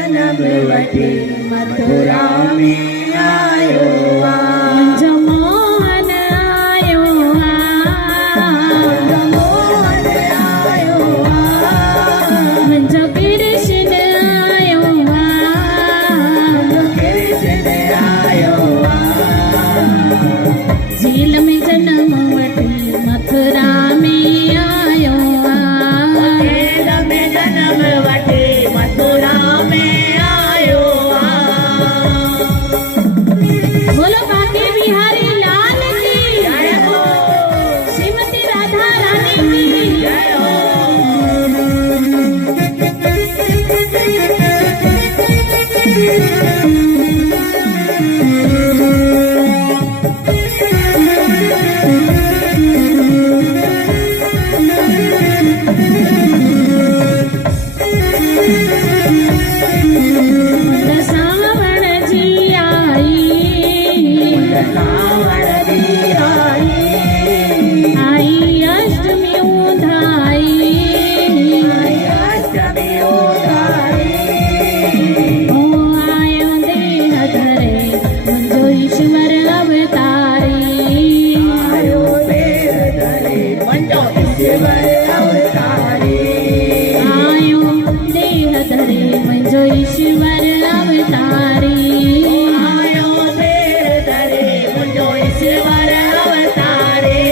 जन्म वठी मथुरा में आयो मुंहिंजो मोहन आयो मोहन आयो मुंहिंजो कृष्ण आयो कृष्ण आयो झील में जन्म वठी मथुरा में आयो झील में जन्म वठी मथुरा में आयो बोलो बांके बिहारी लाल की जय हो श्रीमती राधा रानी की जय हो सावण जी आई सावण जी आई अष्टमी उधाई अष्टमी उधारी ओ आयो देह धरे मुंहिंजो ईश्वर अवतारी आयो देह धरे मुंहिंजो ईश्वर अवतारी आयो देह धरे मुंहिंजो ईश्वर अवतारी आयो देह धरे मुंहिंजो ईश्वर अवतारी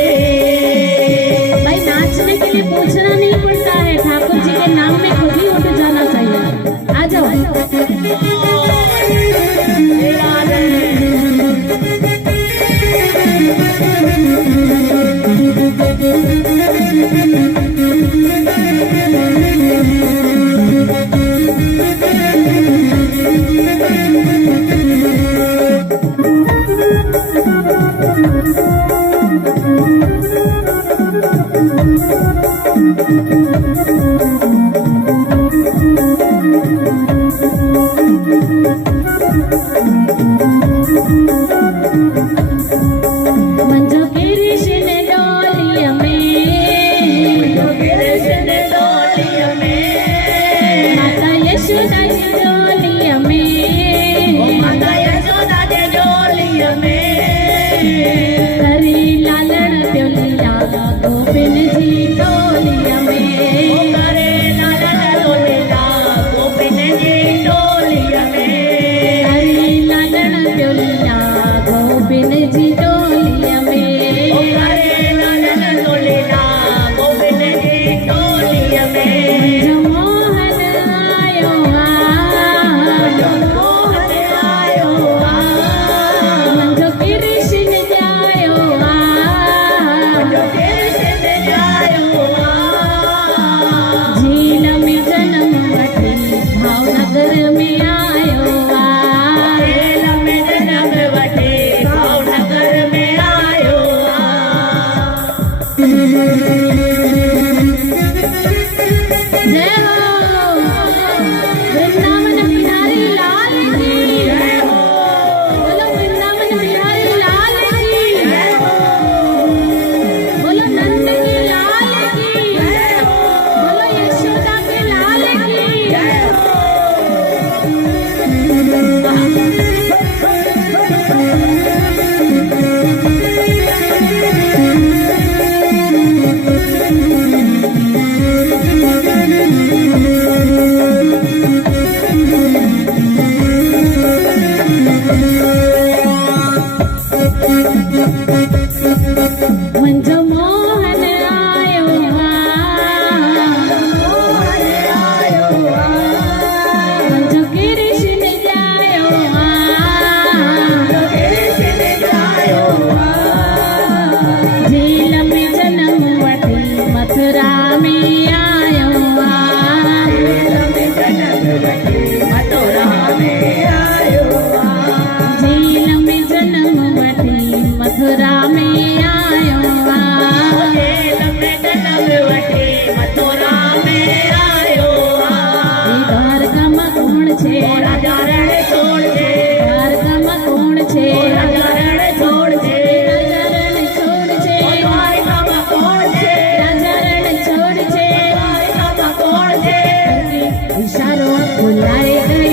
भाई नाचने के लिए पूछना नहीं पड़ता है, ठाकुर जी के नाम में खुद ही उठ जाना चाहिए। आ जाओ मुंहिंजो कृष्ण डोलीअ में कृष्ण डोलीअ में माता यशोदा जी डोलीअ में माता यशोदा जे डोलीअ में करे लालण त्यो लीला गोपिन जी डोलीअ में करे लालण तो लीला गोपिन जी डोलीअ में करे लालण त्यो लीला गोपिन जी डोलीअ में करे लालण तो लीला गोपिन जी डोलीअ में मुंहिंजो मोहन आयो मोहन आयो मुंहिंजो कृष्ण जायो कृष्ण जायो झील में जन्म वठी भावनगर में आयो खेल में जन्म वठी भावनगर में आयो जय हो वृंदावन बिहारी लाल की जय हो बोलो वृंदावन बिहारी लाल की जय हो बोलो नंद की लाल की जय हो बोलो यशोदा के लाल की जय हो मुंहिंजो मोहन आयो मोहन आयो मुंहिंजो कृष्ण जायो कृष्ण जायो झील में जन्म वठी मथुरा में आयो खेल में जन्म वठी मथुरा में आयो झील में जन्म वठी मथुरा में आयो खेल में जन्म वठी मथुरा में आयो દ્વારકામાં કોણ છે राजा रण छोड़ छे દ્વારકામાં કોણ છે राजा रण छोड़ छे રાજા રણ છોડ છે द्वारकाમાં कोण छे રાજા રણ છોડ છે द्वारकाમાં कोण छे इशारो बुलाए गए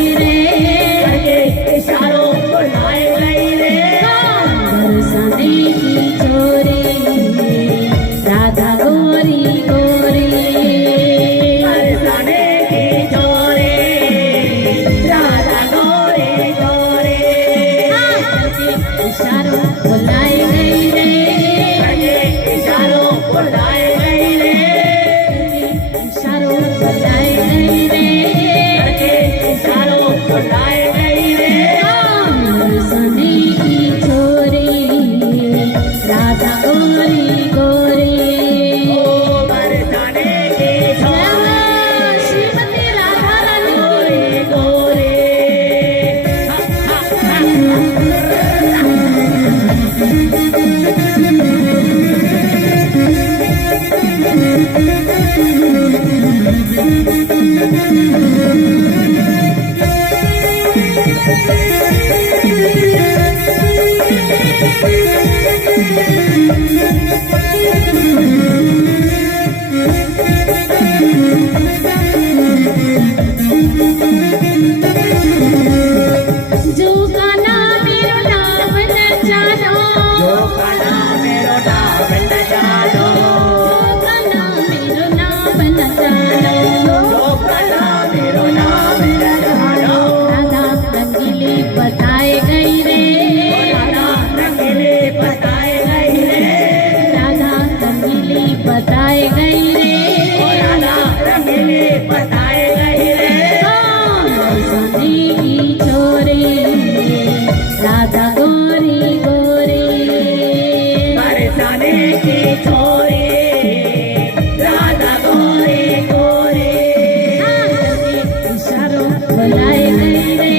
बुलाए गई रे,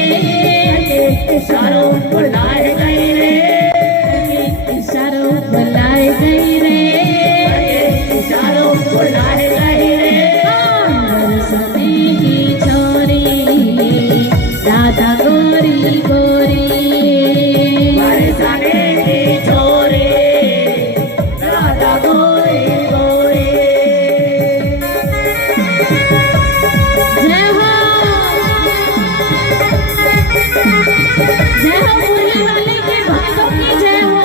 इशारों बुलाए गई रे, इशारों बुलाए गई रे, इशारों बुलाए गई रे। बरसाने की छोरी राधा गोरी गोरी, बरसाने की छोरी राधा गोरी गोरी। जय हो मुरली वाले के भक्तों की जय हो,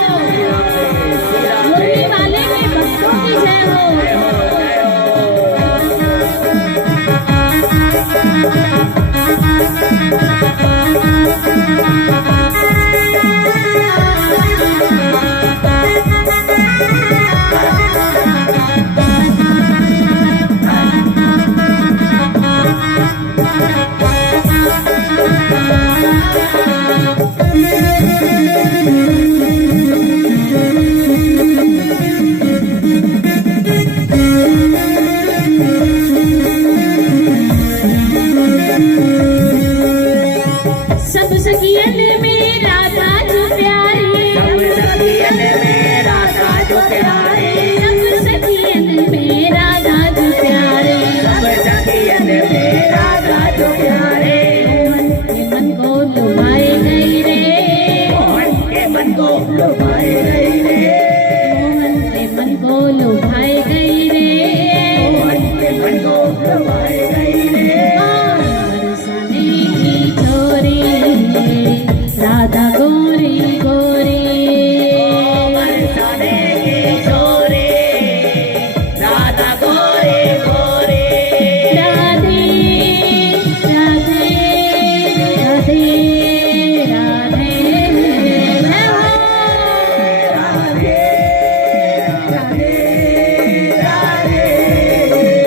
मुरली वाले के भक्तों की जय हो। सब सखियन में राधा जो प्यारी, सब सखियन में राधा जो प्यारी, सब सखियन में राधा जो प्यारी, सब सखियन में राधा जो प्यारे। मोहन के मन को लुभाए गई रे, मोहन के मन को लुभाए गई रे, मोहन के मन को लुभाए गई रे, मोहन के मन को लुभाए गई रे। बरसाने की छोरी राधा गोरी गोरी, बरसाने की छोरी राधा गोरी गोरी। राधे राधे राधे राधे, जय हो। राधे राधे राधे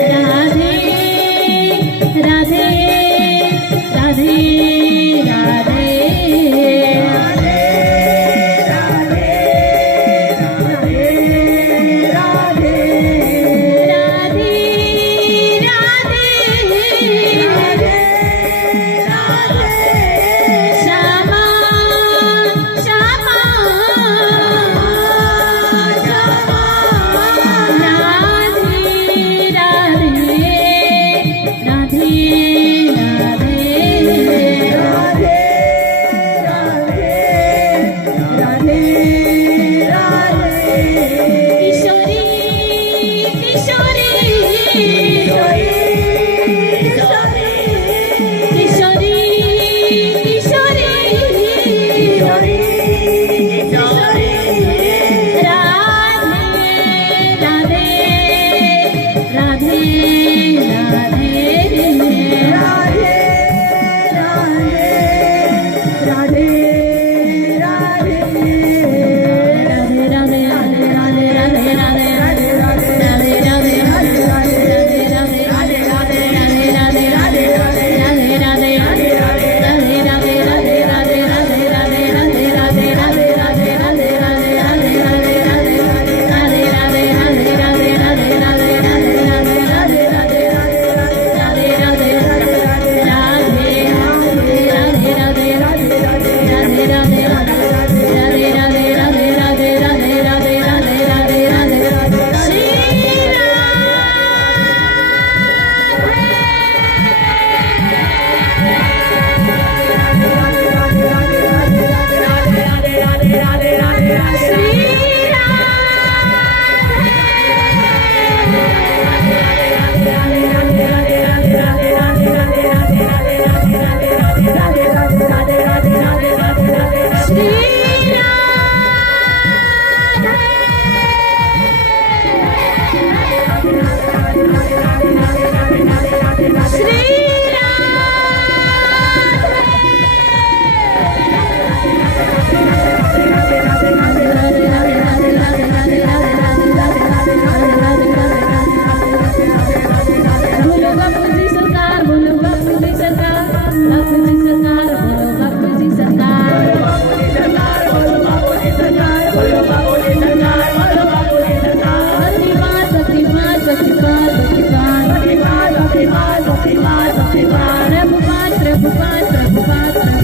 राधे राधे राधे राधे, श्यामा श्यामा राधे राधे राधे राधे।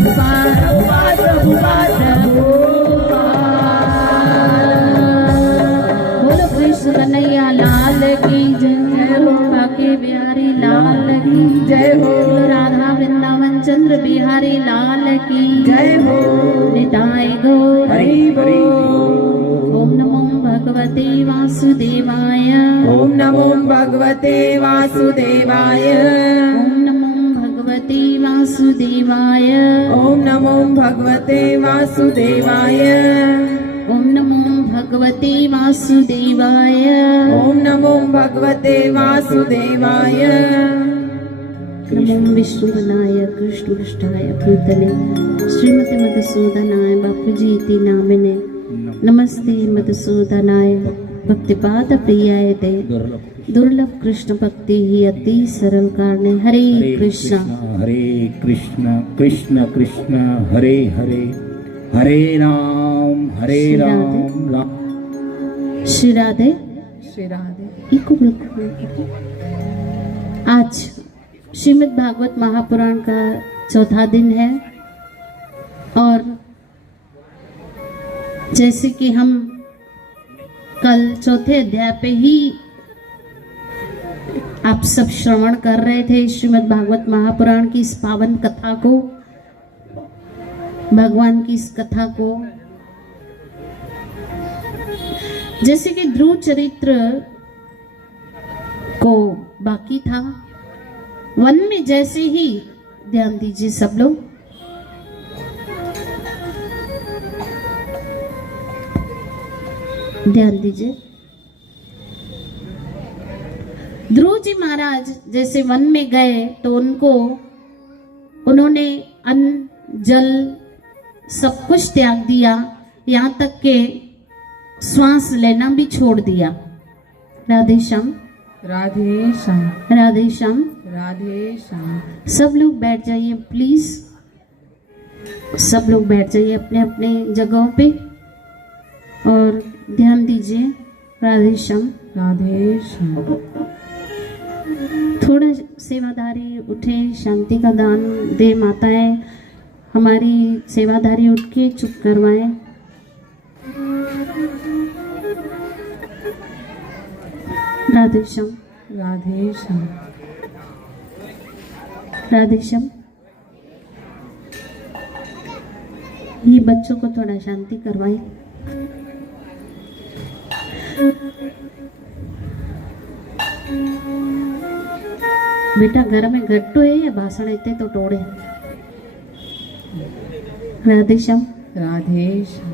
प्रभुपाद प्रभुपाद बोलो कृष्ण कन्हैया लाल की जय हो, बाके बिहारी लाल की जय हो, राधा वृंदावन चंद्र बिहारी लाल की जय हो, निताय गौर हरि बोल। ओम नमो भगवते वासुदेवाय, ओम नमो भगवते वासुदेवाय, ओम नमो भगवते वासुदेवाय, ओम नमो भगवते वासुदेवाय, ओम नमो भगवते वासुदेवाय, ओम नमो भगवते वासुदेवाय। नमो विष्णुपदाय कृष्णपृष्ठाय भूतले श्रीमते मधुसूदनाय बापूजी इति नामिने नमस्ते मधुसूदनाय भक्तिपाद प्रियाय ते दुर्लभ कृष्ण भक्ति ही अति सरल कारणे। हरे कृष्ण हरे कृष्ण कृष्ण कृष्ण हरे हरे, हरे राम राम। श्री राधे श्री राधे। आज श्रीमद् भागवत महापुराण का चौथा दिन है और जैसे कि हम कल चौथे अध्याय पे ही आप सब श्रवण कर रहे थे श्रीमद् भागवत महापुराण की इस पावन कथा को, भगवान की इस कथा को। जैसे कि ध्रुव चरित्र को बाकी था, वन में जैसे ही, ध्यान दीजिए सब लोग, ध्यान दीजिए। ध्रुव जी महाराज जैसे वन में गए तो उन्होंने अन्न जल सब कुछ त्याग दिया, यहाँ तक के श्वास लेना भी छोड़ दिया। राधे श्याम राधे श्याम राधे श्याम राधे श्याम। सब लोग बैठ जाइए प्लीज, सब लोग बैठ जाइए अपने अपने जगहों पे और ध्यान दीजिए। राधे श्याम राधे श्याम। थोड़ा सेवाधारी उठे, शांति का दान दे माताएं, हमारी सेवाधारी उठ के चुप करवाएं। राधे श्याम राधे श्याम राधे श्याम। ये बच्चों को थोड़ा शांति करवाए। बेटा घर में गट्टू है या भाषण इतने तो टोड़े। राधे श्याम राधे श्याम।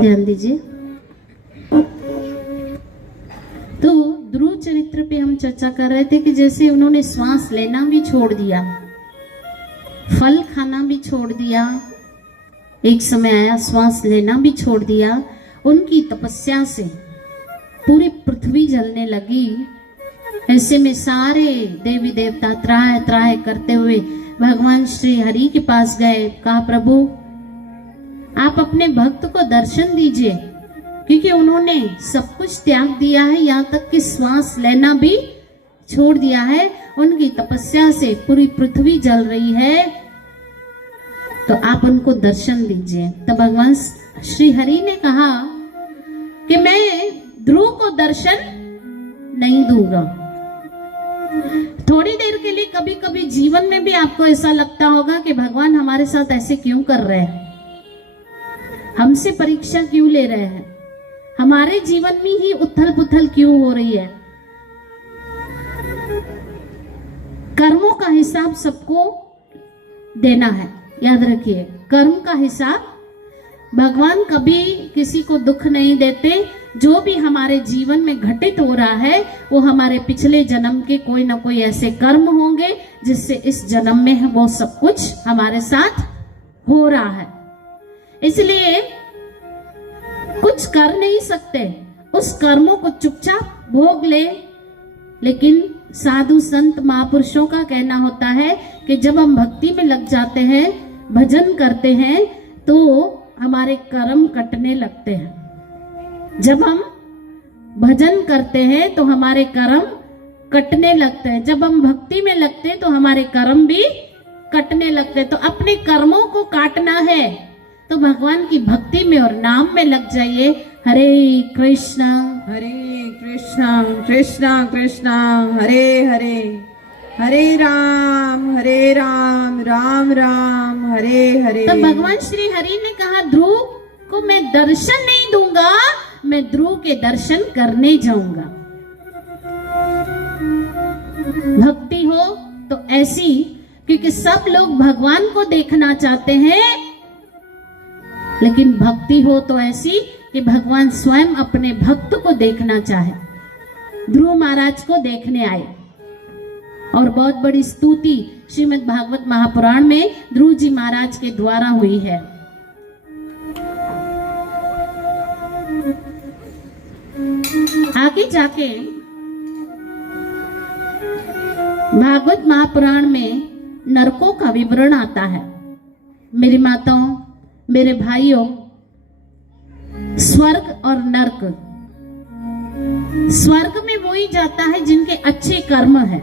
ध्यान दीजिए। तो ध्रुव चरित्र पे हम चर्चा कर रहे थे कि जैसे उन्होंने श्वास लेना भी छोड़ दिया, फल खाना भी छोड़ दिया, एक समय आया श्वास लेना भी छोड़ दिया। उनकी तपस्या से पूरी पृथ्वी जलने लगी। ऐसे में सारे देवी देवता त्राह त्राह करते हुए भगवान श्री हरि के पास गए। कहा प्रभु आप अपने भक्त को दर्शन दीजिए, क्योंकि उन्होंने सब कुछ त्याग दिया है, यहाँ तक कि श्वास लेना भी छोड़ दिया है। उनकी तपस्या से पूरी पृथ्वी जल रही है, तो आप उनको दर्शन दीजिए। तब भगवान श्री हरि ने कहा कि मैं ध्रुव को दर्शन नहीं दूंगा। थोड़ी देर के लिए कभी कभी जीवन में भी आपको ऐसा लगता होगा कि भगवान हमारे साथ ऐसे क्यों कर रहे हैं, हमसे परीक्षा क्यों ले रहे हैं, हमारे जीवन में ही उथल पुथल क्यों हो रही है। कर्मों का हिसाब सबको देना है, याद रखिए। कर्म का हिसाब भगवान कभी किसी को दुख नहीं देते। जो भी हमारे जीवन में घटित हो रहा है वो हमारे पिछले जन्म के कोई ना कोई ऐसे कर्म होंगे जिससे इस जन्म में वो सब कुछ हमारे साथ हो रहा है। इसलिए कुछ कर नहीं सकते, उस कर्मों को चुपचाप भोग ले। लेकिन साधु संत महापुरुषों का कहना होता है कि जब हम भक्ति में लग जाते हैं, भजन करते हैं, तो हमारे कर्म कटने लगते हैं। जब हम भजन करते हैं तो हमारे कर्म कटने लगते हैं। जब हम भक्ति में लगते हैं तो हमारे कर्म भी कटने लगते। तो अपने कर्मों को काटना है तो भगवान की भक्ति में और नाम में लग जाइए। हरे कृष्णा कृष्णा कृष्णा हरे हरे, हरे राम राम राम हरे हरे। तो भगवान श्री हरि ने कहा ध्रुव को मैं दर्शन नहीं दूंगा, मैं ध्रुव के दर्शन करने जाऊंगा। भक्ति हो तो ऐसी, क्योंकि सब लोग भगवान को देखना चाहते हैं, लेकिन भक्ति हो तो ऐसी कि भगवान स्वयं अपने भक्त को देखना चाहे। ध्रुव महाराज को देखने आए और बहुत बड़ी स्तुति श्रीमद् भागवत महापुराण में ध्रुव जी महाराज के द्वारा हुई है। आगे जाके भागवत महापुराण में नरकों का विवरण आता है। मेरी माताओं, मेरे भाइयों, स्वर्ग और नरक, स्वर्ग में वही जाता है जिनके अच्छे कर्म है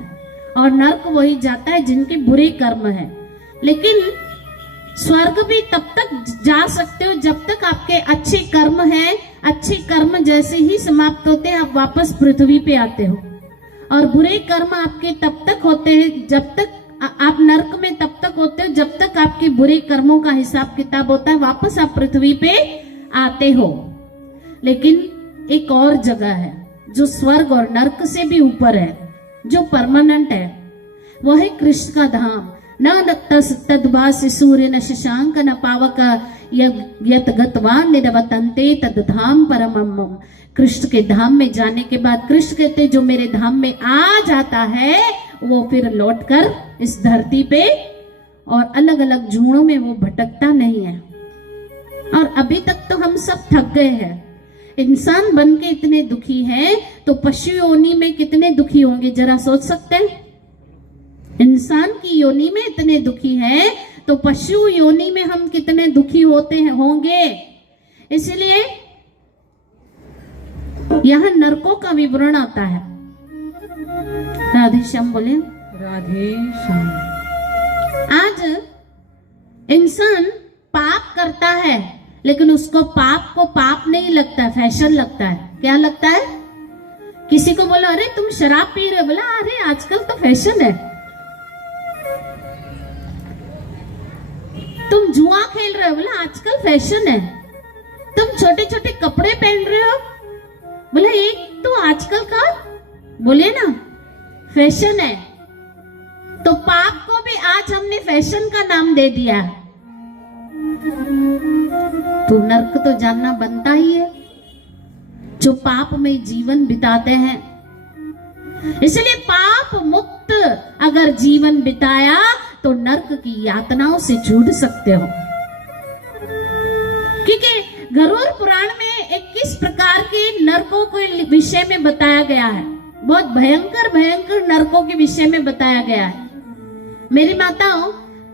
और नरक वही जाता है जिनके बुरे कर्म है। लेकिन स्वर्ग भी तब तक जा सकते हो जब तक आपके अच्छे कर्म हैं। अच्छे कर्म जैसे ही समाप्त होते हैं आप वापस पृथ्वी पे आते हो, और बुरे कर्म आपके तब तक होते हैं जब तक आप नरक में तब तक होते हो जब तक आपके बुरे कर्मों का हिसाब किताब होता है, वापस आप पृथ्वी पे आते हो। लेकिन एक और जगह है जो स्वर्ग और नरक से भी ऊपर है, जो परमानेंट है, वह है कृष्ण का धाम। न तद्भासि सूर्य न शशांक न पावक यत गत्वा निरवतन्ते तद धाम परमम्। कृष्ण के धाम में जाने के बाद कृष्ण कहते जो मेरे धाम में आ जाता है वो फिर लौटकर इस धरती पे और अलग अलग झूणों में वो भटकता नहीं है। और अभी तक तो हम सब थक गए हैं। इंसान बन के इतने दुखी हैं तो पशु योनि में कितने दुखी होंगे, जरा सोच सकते हैं। इंसान की योनि में इतने दुखी हैं तो पशु योनि में हम कितने दुखी होते हैं होंगे। इसलिए यहाँ नरकों का विवरण आता है। राधे श्याम बोले राधे श्याम। आज इंसान पाप करता है लेकिन उसको पाप को पाप नहीं लगता, फैशन लगता है। क्या लगता है? किसी को बोलो अरे तुम शराब पी रहे हो, बोला अरे आजकल तो फैशन है। तुम जुआ खेल रहे हो, बोला आजकल फैशन है। तुम छोटे छोटे कपड़े पहन रहे हो, बोला एक तो आजकल का बोले ना फैशन है। तो पाप को भी आज हमने फैशन का नाम दे दिया। तो नरक तो जानना बनता ही है जो पाप में जीवन बिताते हैं। इसलिए पाप मुक्त अगर जीवन बिताया तो नरक की यातनाओं से छूट सकते हो। क्योंकि गरुड़ पुराण में 21 प्रकार के नरकों के विषय में बताया गया है। बहुत भयंकर भयंकर नरकों के विषय में बताया गया है। मेरी माताओं,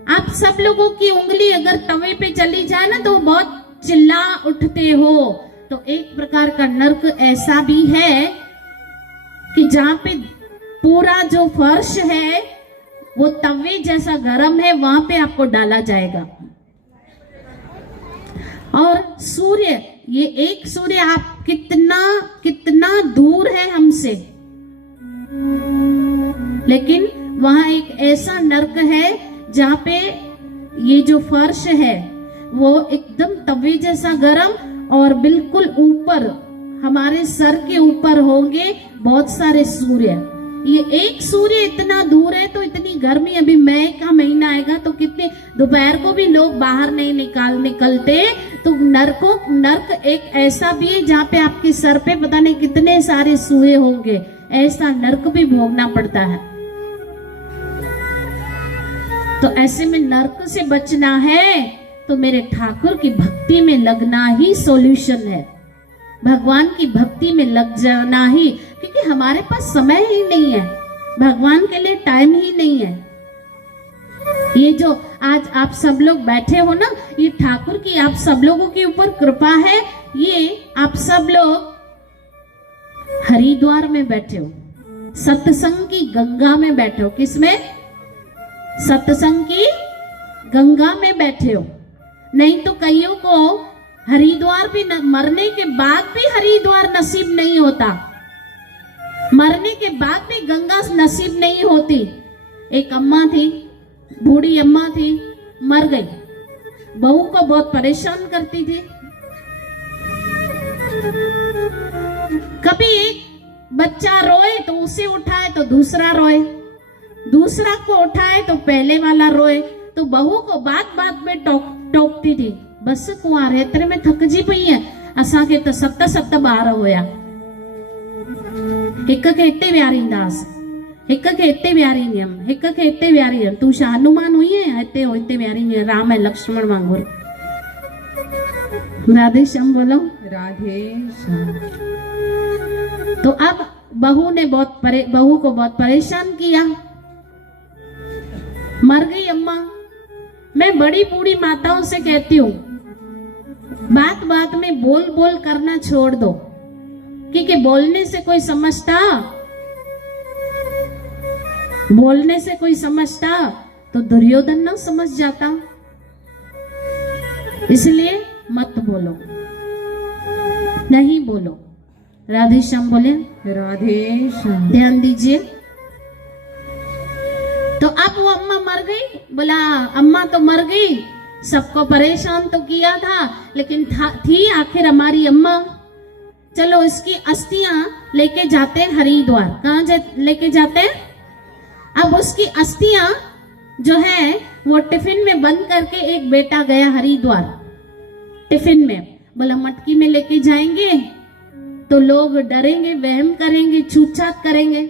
आप सब लोगों की उंगली अगर तवे पे चली जाए ना तो बहुत चिल्ला उठते हो। तो एक प्रकार का नरक ऐसा भी है कि जहां पे पूरा जो फर्श है वो तवे जैसा गर्म है, वहां पे आपको डाला जाएगा। और सूर्य, ये एक सूर्य आप कितना कितना दूर है हमसे, लेकिन वहां एक ऐसा नरक है जहां पे ये जो फर्श है वो एकदम तवे जैसा गर्म और बिल्कुल ऊपर हमारे सर के ऊपर होंगे बहुत सारे सूर्य। ये एक सूर्य इतना दूर है तो इतनी गर्मी। अभी मई का महीना आएगा तो कितने दोपहर को भी लोग बाहर नहीं निकलते। तो नरक एक ऐसा भी है जहाँ पे आपके सर पे पता नहीं कितने सारे सूर्य होंगे। ऐसा नरक भी भोगना पड़ता है। तो ऐसे में नरक से बचना है तो मेरे ठाकुर की भक्ति में लगना ही सॉल्यूशन है। भगवान की भक्ति में लग जाना ही, क्योंकि हमारे पास समय ही नहीं है, भगवान के लिए टाइम ही नहीं है। ये जो आज आप सब लोग बैठे हो ना, ये ठाकुर की आप सब लोगों के ऊपर कृपा है। ये आप सब लोग हरिद्वार में बैठे हो, सत्संग की गंगा में बैठे हो। किसमें? सत्संग की गंगा में बैठे हो। नहीं तो कईयों को हरिद्वार भी मरने के बाद भी हरिद्वार नसीब नहीं होता, मरने के बाद भी गंगा नसीब नहीं होती। एक अम्मा थी, बूढ़ी अम्मा थी, मर गई। बहू को बहुत परेशान करती थी। कभी एक बच्चा रोए तो उसे उठाए तो दूसरा रोए, दूसरा को उठाए तो पहले वाला रोए। तो बहू को बात बात में टोकती थी, बस कुआर है तेरे में थक जी पई है, असा के तो सत बार होया। हिक के इतने प्यारी दास, हिक के इतने प्यारी नियम, हिक के इतने प्यारी नियम। तू हनुमान हुई है इतने हो, इतने प्यारी नियम। राम है लक्ष्मण वांगुर। राधे श्याम बोलो। राधे श्याम। तो अब बहू को बहुत परेशान किया, मर गई अम्मा। मैं बड़ी बूढ़ी माताओं से कहती हूँ, बात बात में बोल बोल करना छोड़ दो, क्योंकि बोलने से कोई समझता, बोलने से कोई समझता तो दुर्योधन ना समझ जाता। इसलिए मत बोलो, नहीं बोलो। राधे श्याम बोले। राधे श्याम। ध्यान दीजिए। तो अब वो अम्मा मर गई, बोला अम्मा तो मर गई, सबको परेशान तो किया था, लेकिन थी आखिर हमारी अम्मा। चलो इसकी अस्थियां लेके जाते हैं हरिद्वार। कहाँ लेके जाते हैं? अब उसकी अस्थियां जो है वो टिफिन में बंद करके एक बेटा गया हरिद्वार, टिफिन में। बोला मटकी में लेके जाएंगे तो लोग डरेंगे, वहम करेंगे, छूत-छात करेंगे।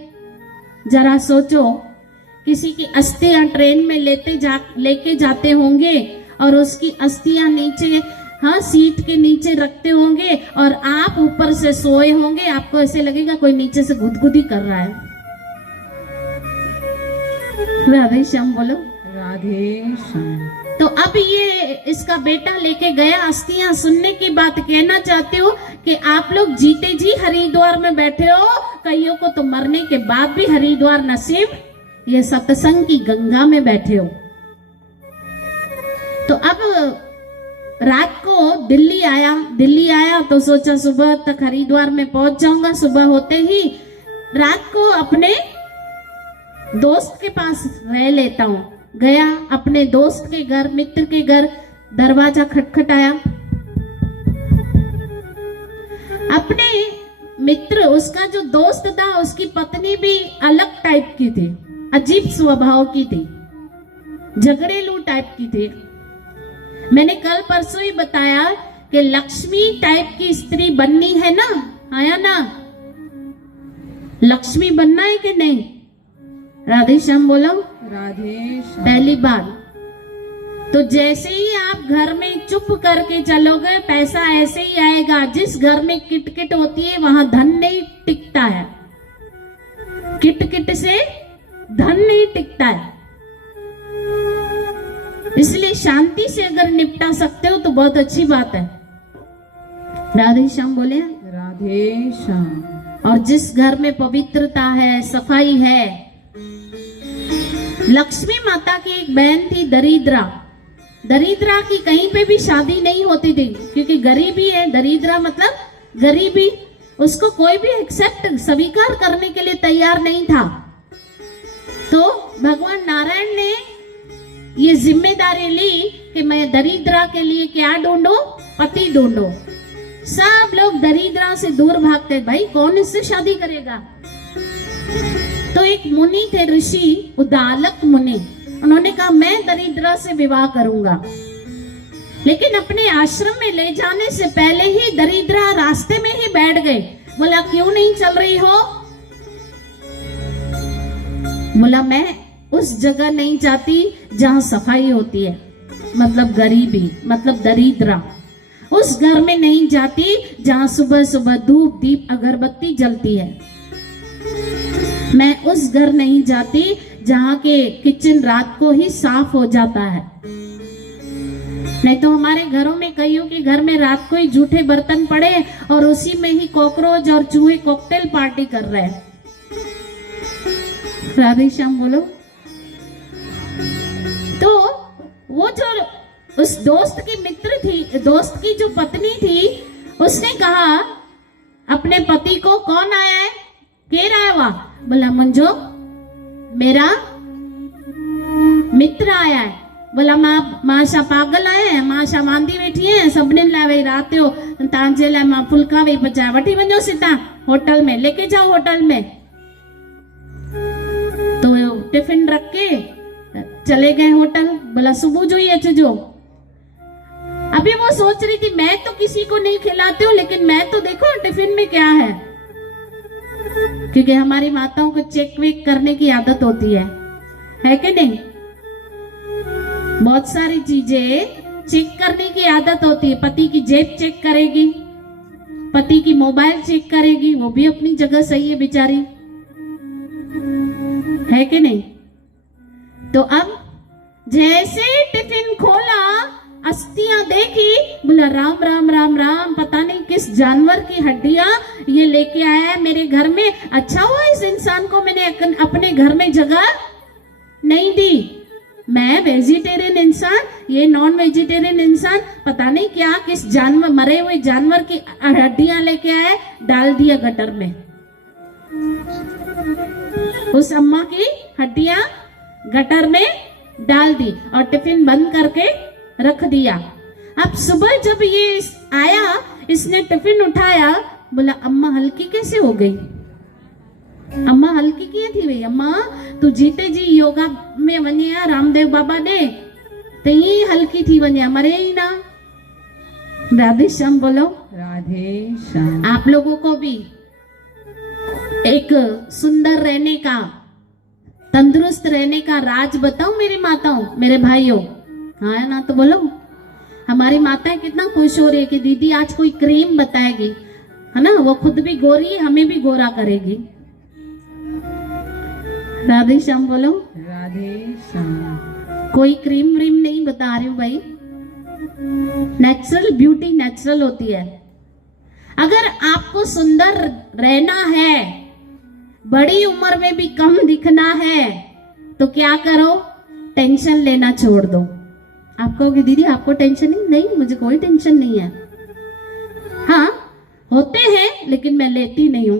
जरा सोचो, किसी की अस्थियां ट्रेन में लेके जाते होंगे और उसकी अस्थियां नीचे, हाँ, सीट के नीचे रखते होंगे और आप ऊपर से सोए होंगे। आपको ऐसे लगेगा कोई नीचे से गुदगुदी कर रहा है। राधे श्याम बोलो। राधे श्याम। तो अब ये इसका बेटा लेके गया अस्थियां। सुनने की बात कहना चाहती हूँ कि आप लोग जीते जी हरिद्वार में बैठे हो, कईयों को तो मरने के बाद भी हरिद्वार नसीब, ये सत्संग की गंगा में बैठे हो। तो अब रात को दिल्ली आया तो सोचा सुबह तक हरिद्वार में पहुंच जाऊंगा। सुबह होते ही रात को अपने दोस्त के पास रह लेता हूँ। गया अपने दोस्त के घर, मित्र के घर, दरवाजा खटखटाया। अपने मित्र, उसका जो दोस्त था, उसकी पत्नी भी अलग टाइप की थी, अजीब स्वभाव की थी, झगड़ेलू टाइप की थी। मैंने कल परसों ही बताया कि लक्ष्मी टाइप की स्त्री बननी है ना, आया ना? लक्ष्मी बनना है कि नहीं? राधे श्याम बोलो। राधे श्याम। पहली बात तो जैसे ही आप घर में चुप करके चलोगे, पैसा ऐसे ही आएगा। जिस घर में किटकिट होती है वहां धन नहीं टिकता है, किटकिट से धन नहीं टिकता है। इसलिए शांति से अगर निपटा सकते हो तो बहुत अच्छी बात है। राधे श्याम बोले। राधे श्याम। और जिस घर में पवित्रता है, सफाई है। लक्ष्मी माता की एक बहन थी दरिद्रा। दरिद्रा की कहीं पे भी शादी नहीं होती थी, क्योंकि गरीबी है। दरिद्रा मतलब गरीबी। उसको कोई भी एक्सेप्ट, स्वीकार करने के लिए तैयार नहीं था। तो भगवान नारायण ने ये जिम्मेदारी ली कि मैं दरिद्रा के लिए क्या ढूंढूं? पति ढूंढो। सब लोग दरिद्रा से दूर भागते, भाई कौन इससे शादी करेगा? तो एक मुनि थे, ऋषि उद्दालक मुनि। उन्होंने कहा मैं दरिद्रा से विवाह करूंगा। लेकिन अपने आश्रम में ले जाने से पहले ही दरिद्रा रास्ते में ही बैठ गए। बोला क्यों नहीं चल रही हो? बोला मैं उस जगह नहीं जाती जहां सफाई होती है, मतलब गरीबी, मतलब दरिद्रा। उस घर में नहीं जाती जहां सुबह सुबह धूप दीप अगरबत्ती जलती है। मैं उस घर नहीं जाती जहां के किचन रात को ही साफ हो जाता है। नहीं तो हमारे घरों में, कईयों के घर में रात को ही जूठे बर्तन पड़े और उसी में ही कॉकरोच और चूहे कॉकटेल पार्टी कर रहे हैं। राधे श्याम बोलो। जो उस दोस्त की मित्र थी, दोस्त की जो पत्नी थी, उसने कहा अपने पति को, कौन आया है, के रहा हुआ? बोला मुंजो मेरा मित्र आया है। बोला मां शा पागल आया है, मां शा वांदी वेठी है, सबने लाइ वही रात जो तव्हांजे लाइ मां फुल्का वेही पचाया, वठी वञो सीधा होटल में, लेके जाओ होटल में। तो टिफिन रख के चले गए होटल। बोला सुबह जो ही अचजो। अभी वो सोच रही थी मैं तो किसी को नहीं खिलाती हूँ, लेकिन मैं तो देखो टिफिन में क्या है, क्योंकि हमारी माताओं को चेक वेक करने की आदत होती है कि नहीं? बहुत सारी चीजें चेक करने की आदत होती है। पति की जेब चेक करेगी, पति की मोबाइल चेक करेगी, वो भी अपनी जगह सही है बेचारी, है कि नहीं? तो अब जैसे टिफिन खोला, अस्थियां देखी, बोला राम राम राम राम, पता नहीं किस जानवर की हड्डियां ये लेके आया है मेरे घर में। अच्छा हुआ इस इंसान को मैंने अपने घर में जगह नहीं दी। मैं वेजिटेरियन इंसान, ये नॉन वेजिटेरियन इंसान, पता नहीं क्या किस जानवर, मरे हुए जानवर की हड्डियां लेके आया, डाल दिया गटर में। उस अम्मा की हड्डियां गटर में डाल दी और टिफिन बंद करके रख दिया। अब सुबह जब ये आया, इसने टिफिन उठाया, बोला अम्मा हल्की कैसे हो गई? अम्मा हल्की क्यों थी वही? अम्मा तू जीते जी योगा में वनिया रामदेव बाबा ने तो ही हल्की थी वनिया, मरे ही ना। राधे श्याम बोलो। राधे श्याम। आप लोगों को भी एक सुंदर रहने का, तंदुरुस्त रहने का राज बताऊं मेरी माताओं, मेरे भाइयों? हाँ ना तो बोलो। हमारी माताएं कितना खुश हो रही है कि दीदी आज कोई क्रीम बताएगी, है ना? वो खुद भी गोरी, हमें भी गोरा करेगी। राधे श्याम बोलो। राधे श्याम। कोई क्रीम व्रीम नहीं बता रही हूँ भाई, नेचुरल ब्यूटी नेचुरल होती है। अगर आपको सुंदर रहना है, बड़ी उम्र में भी कम दिखना है, तो क्या करो? टेंशन लेना छोड़ दो। आप कहोगे दीदी आपको टेंशन नहीं, मुझे कोई टेंशन नहीं है। हाँ होते हैं, लेकिन मैं लेती नहीं हूं।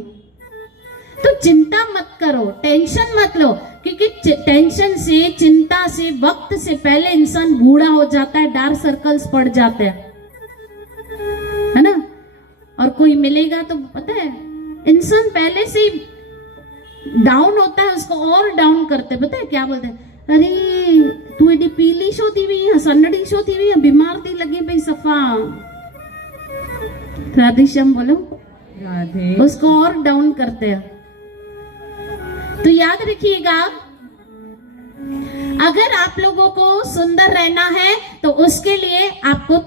तो चिंता मत करो, टेंशन मत लो, क्योंकि टेंशन से, चिंता से, वक्त से पहले इंसान बूढ़ा हो जाता है, डार्क सर्कल्स पड़ जाते हैं, है ना? और कोई मिलेगा तो पता है इंसान पहले से ही डाउन होता है, उसको और डाउन करते, पता है क्या बोलते हैं? अरे तू एडी पीली शो थी हुई, सन्नड़ी शो थी हुई, बीमार थी लगी भाई सफा। राधे श्याम बोलो। राधे। उसको और डाउन करते हैं। तो याद रखिएगा, अगर आप लोगों को सुंदर रहना है तो उसके लिए आपको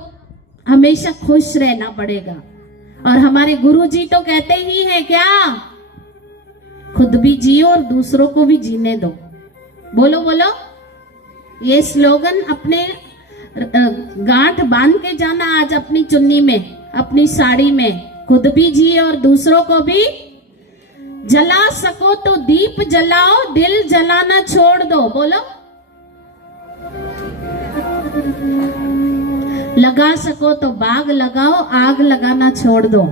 हमेशा खुश रहना पड़ेगा। और हमारे गुरुजी तो कहते ही हैं क्या? खुद भी जियो और दूसरों को भी जीने दो। बोलो बोलो। ये स्लोगन अपने गांठ बांध के जाना आज अपनी चुन्नी में, अपनी साड़ी में। खुद भी जिए और दूसरों को भी जला सको तो दीप जलाओ, दिल जलाना छोड़ दो। बोलो। लगा सको तो बाग लगाओ, आग लगाना छोड़ दो।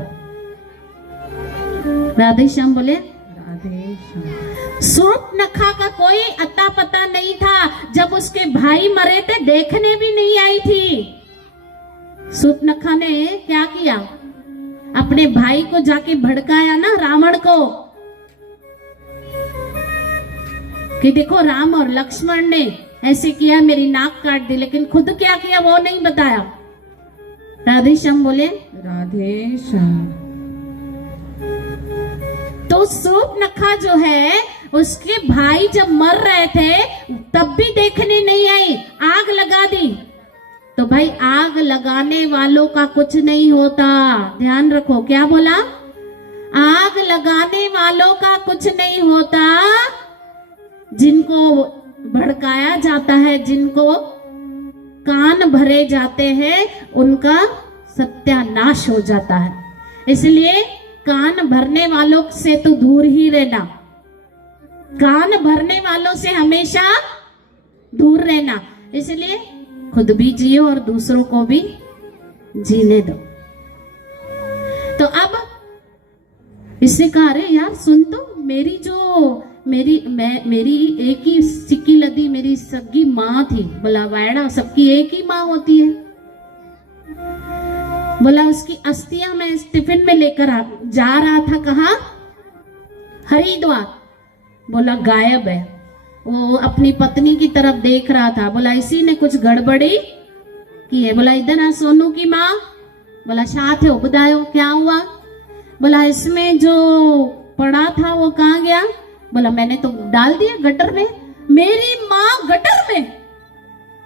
राधे श्याम बोले। राधे श्याम। सूर्पनखा का कोई अता पता नहीं था, जब उसके भाई मरे थे देखने भी नहीं आई थी। सूर्पनखा ने क्या किया? अपने भाई को जाके भड़काया ना, रावण को, कि देखो राम और लक्ष्मण ने ऐसे किया, मेरी नाक काट दी, लेकिन खुद क्या किया वो नहीं बताया। राधे श्याम बोले। राधे श्याम। तो सूर्पनखा जो है, उसके भाई जब मर रहे थे तब भी देखने नहीं आई, आग लगा दी। तो भाई आग लगाने वालों का कुछ नहीं होता, ध्यान रखो। क्या बोला? आग लगाने वालों का कुछ नहीं होता, जिनको भड़काया जाता है, जिनको कान भरे जाते हैं, उनका सत्यानाश हो जाता है। इसलिए कान भरने वालों से तो दूर ही रहना, कान भरने वालों से हमेशा दूर रहना। इसलिए खुद भी जियो और दूसरों को भी जीने दो। तो अब इससे कहा, अरे यार सुन, तो मेरी एक ही सिक्की लदी मेरी सगी माँ थी। बोला वायड़ा, सबकी एक ही माँ होती है। बोला उसकी अस्थियां मैं टिफिन में लेकर जा रहा था, कहाँ? हरिद्वार। बोला गायब है। वो अपनी पत्नी की तरफ देख रहा था। बोला इसी ने कुछ गड़बड़ी की है। बोला इधर आ सोनू की माँ। बोला साथ है, बताओ क्या हुआ? बोला इसमें जो पड़ा था वो कहाँ गया? बोला मैंने तो डाल दिया गटर में। मेरी माँ गटर में?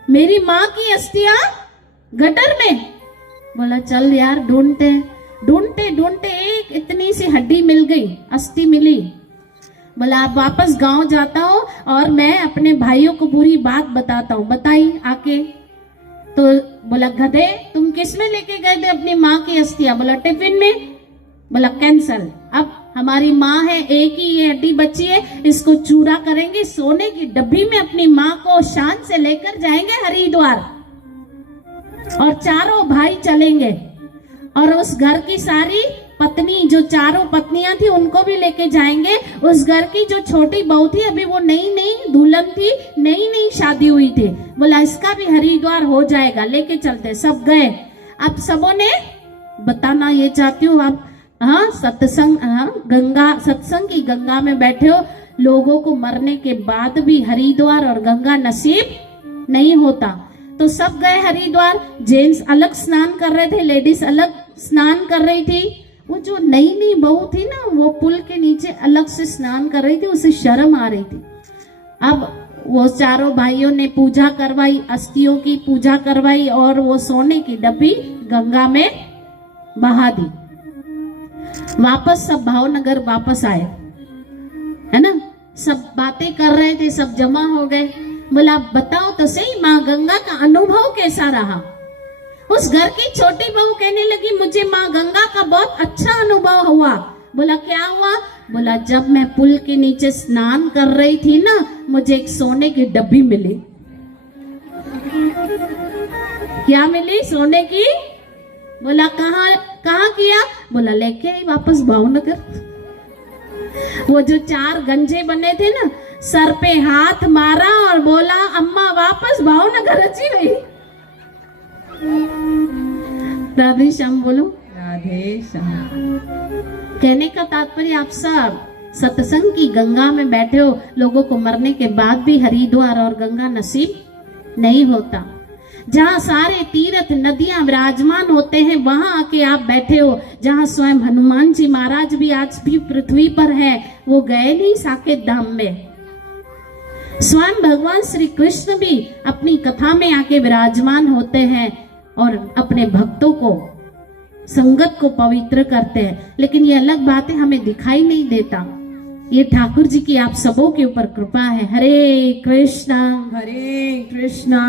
मेरी माँ की अस्थियां गटर में? बोला चल यार ढूंढते ढूंढते ढूंढते एक इतनी सी हड्डी मिल गई, अस्थि मिली। बोला आप वापस गांव जाता हूँ और मैं अपने भाइयों को पूरी बात बताता हूँ। बताई आके। तो बोला गधे, तुम किस में लेके गए थे अपनी माँ की अस्थियां? बोला टिफिन में। बोला कैंसल, अब हमारी माँ है, एक ही ये हड्डी बची है, इसको चूरा करेंगे, सोने की डब्बी में अपनी माँ को शान से लेकर जाएंगे हरिद्वार और चारों भाई चलेंगे। और उस घर की सारी पत्नी, जो चारों पत्नियां थी, उनको भी लेके जाएंगे। उस घर की जो छोटी बहू थी, अभी वो नई नई दुल्हन थी, नई नई शादी हुई थी। बोला इसका भी हरिद्वार हो जाएगा, लेके चलते। सब गए। अब सबों ने बताना ये चाहती हूँ आप, हाँ सत्संग, हाँ गंगा, सत्संग की गंगा में बैठे हो, लोगों को मरने के बाद भी हरिद्वार और गंगा नसीब नहीं होता। तो सब गए हरिद्वार। जेंट्स अलग स्नान कर रहे थे, लेडीज अलग स्नान कर रही थी। वो जो नई नई बहू थी ना, वो पुल के नीचे अलग से स्नान कर रही थी, उसे शर्म आ रही थी। अब वो चारों भाइयों ने पूजा करवाई, अस्थियों की पूजा करवाई और वो सोने की डब्बी गंगा में बहा दी। वापस सब भावनगर वापस आए, है ना। सब बातें कर रहे थे, सब जमा हो गए। बोला बताओ तो सही माँ गंगा का अनुभव कैसा रहा? उस घर की छोटी बहू कहने लगी मुझे माँ गंगा का बहुत अच्छा अनुभव हुआ। बोला क्या हुआ? बोला जब मैं पुल के नीचे स्नान कर रही थी ना, मुझे एक सोने की डब्बी मिली। क्या मिली? सोने की। बोला कहाँ किया? बोला लेके आई वापस भावनगर। वो जो 4 गंजे बने थे ना, सर पे हाथ मारा और बोला अम्मा वापस भावनगर अची गई। राधे श्याम बोलो। राधे श्याम। कहने का तात्पर्य आप सब सत्संग की गंगा में बैठे हो, लोगों को मरने के बाद भी हरिद्वार और गंगा नसीब नहीं होता। जहाँ सारे तीर्थ नदियां विराजमान होते हैं, वहां आके आप बैठे हो। जहाँ स्वयं हनुमान जी महाराज भी आज भी पृथ्वी पर है, वो गए नहीं साकेत धाम में। स्वयं भगवान श्री कृष्ण भी अपनी कथा में आके विराजमान होते हैं और अपने भक्तों को, संगत को पवित्र करते हैं। लेकिन ये अलग बातें हमें दिखाई नहीं देता। ये ठाकुर जी की आप सबों के ऊपर कृपा है। हरे कृष्णा कृष्णा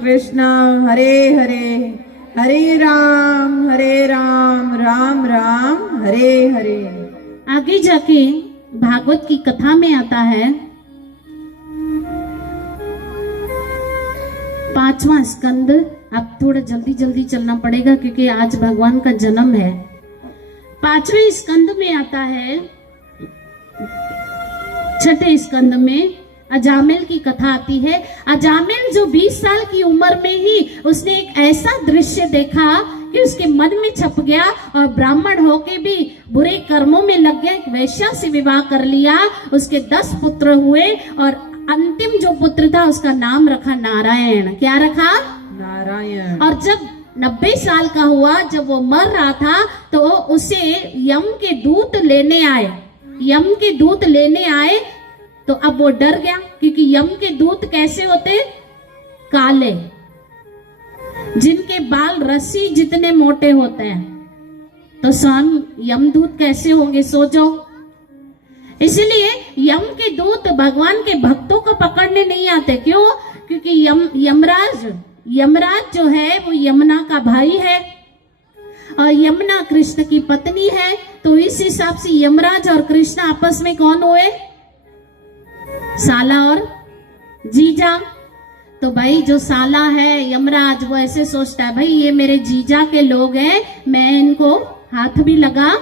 कृष्णा हरे हरे, हरे राम राम राम हरे हरे। आगे जाके भागवत की कथा में आता है 5वां स्कंद। अब थोड़ा जल्दी जल्दी चलना पड़ेगा क्योंकि आज भगवान का जन्म है। 5वें स्कंद में आता है, 6ठे स्कंद में अजामिल की कथा आती है। अजामिल जो 20 साल की उम्र में ही उसने एक ऐसा दृश्य देखा कि उसके मन में छप गया और ब्राह्मण होके भी बुरे कर्मों में लग गया। एक वैश्या से विवाह कर लिया। उसके 10 पुत्र हुए और अंतिम जो पुत्र था उसका नाम रखा नारायण। क्या रखा? नारायण। और जब 90 साल का हुआ, जब वो मर रहा था, तो उसे यम के दूत लेने आए। यम के दूत लेने आए तो अब वो डर गया क्योंकि यम के दूत कैसे होते? काले, जिनके बाल रस्सी जितने मोटे होते हैं। तो स्वयं यमदूत कैसे होंगे, सोचो। इसलिए यम के दूत भगवान के भक्तों को पकड़ने नहीं आते। क्यों? क्योंकि यमराज जो है वो यमुना का भाई है और यमुना कृष्ण की पत्नी है। तो इस हिसाब से यमराज और कृष्ण आपस में कौन हुए? साला और जीजा। तो भाई जो साला है यमराज वो ऐसे सोचता है, भाई ये मेरे जीजा के लोग हैं, मैं इनको हाथ भी लगा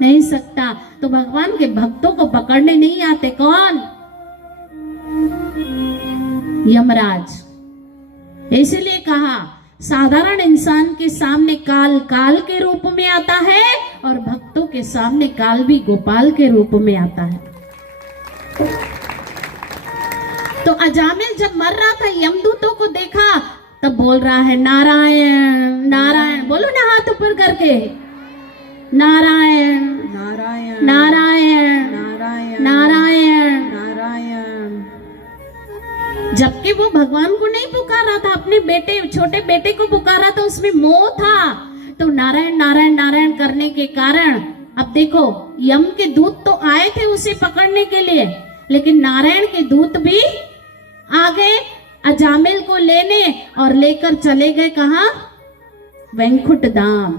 नहीं सकता। तो भगवान के भक्तों को पकड़ने नहीं आते कौन? यमराज। इसलिए कहा साधारण इंसान के सामने काल काल के रूप में आता है और भक्तों के सामने काल भी गोपाल के रूप में आता है। तो अजामिल जब मर रहा था यमदूतों को देखा तब बोल रहा है नारायण नारायण, बोलो ना हाथ ऊपर करके, नारायण नारायण नारायण नारायण नारायण। नारायण। जबकि वो भगवान को नहीं पुकार रहा था, अपने बेटे छोटे बेटे को पुकारा था, उसमें मोह था। तो नारायण नारायण नारायण करने के कारण अब देखो यम के दूत तो आए थे उसे पकड़ने के लिए, लेकिन नारायण के दूत भी आ गए अजामिल को लेने और लेकर चले गए कहा? वैकुंठ धाम।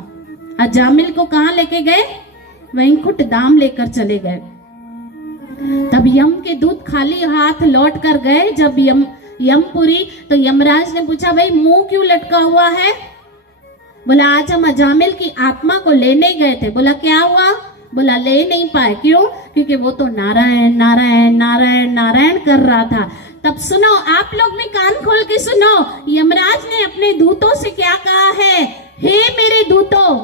अजामिल को कहा लेके गए? वैकुंठ धाम लेकर चले गए। तब यम के दूत खाली हाथ लौट कर गए जब यमपुरी। तो यमराज ने पूछा भाई मुंह क्यों लटका हुआ है? बोला आज हम अजामिल की आत्मा को लेने गए थे। बोला क्या हुआ? बोला ले नहीं पाए। क्यों? क्योंकि वो तो नारायण नारायण नारायण नारायण कर रहा था। तब सुनो, आप लोग भी कान खोल के सुनो, यमराज ने अपने दूतों से क्या कहा है? हे मेरे दूतों,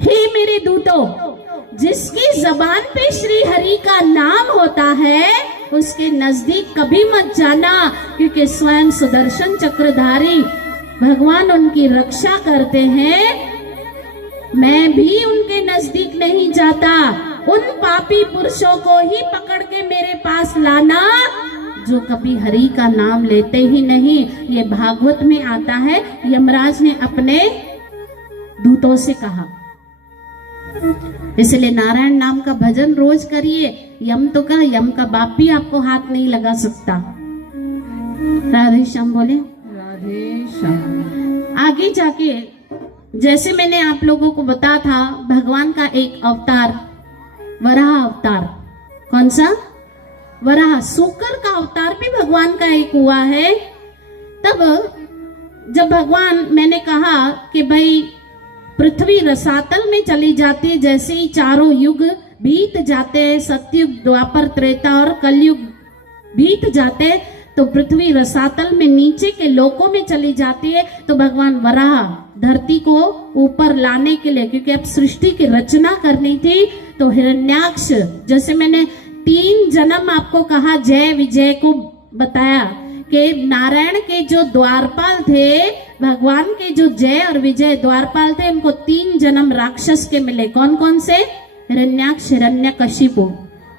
हे मेरे दूतों, जिसकी जबान पे श्री हरि का नाम होता है उसके नजदीक कभी मत जाना, क्योंकि स्वयं सुदर्शन चक्रधारी भगवान उनकी रक्षा करते हैं। मैं भी उनके नजदीक नहीं जाता। उन पापी पुरुषों को ही पकड़ के मेरे पास लाना जो कभी हरि का नाम लेते ही नहीं। ये भागवत में आता है, यमराज ने अपने दूतों से कहा। इसलिए नारायण नाम का भजन रोज करिए। यम तो का यम का बाप भी आपको हाथ नहीं लगा सकता। राधे श्याम बोले, राधे श्याम। आगे जाके जैसे मैंने आप लोगों को बताया था, भगवान का एक अवतार वराह अवतार। कौन सा? वराह। सूकर का अवतार भी भगवान का एक हुआ है। तब जब भगवान, मैंने कहा कि भाई पृथ्वी रसातल में चली जाती है, जैसे ही चारों युग बीत जाते हैं, सतयुग द्वापर त्रेता और कलयुग बीत जाते हैं, तो पृथ्वी रसातल में नीचे के लोकों में चली जाती है। तो भगवान वराह धरती को ऊपर लाने के लिए, क्योंकि अब सृष्टि की रचना करनी थी, तो हिरण्याक्ष, जैसे मैंने 3 जन्म आपको कहा जय विजय को बताया कि नारायण के जो द्वारपाल थे, भगवान के जो जय और विजय द्वारपाल थे, उनको 3 जन्म राक्षस के मिले। कौन कौन से? हिरण्याक्ष, हिरण्यकशिपु,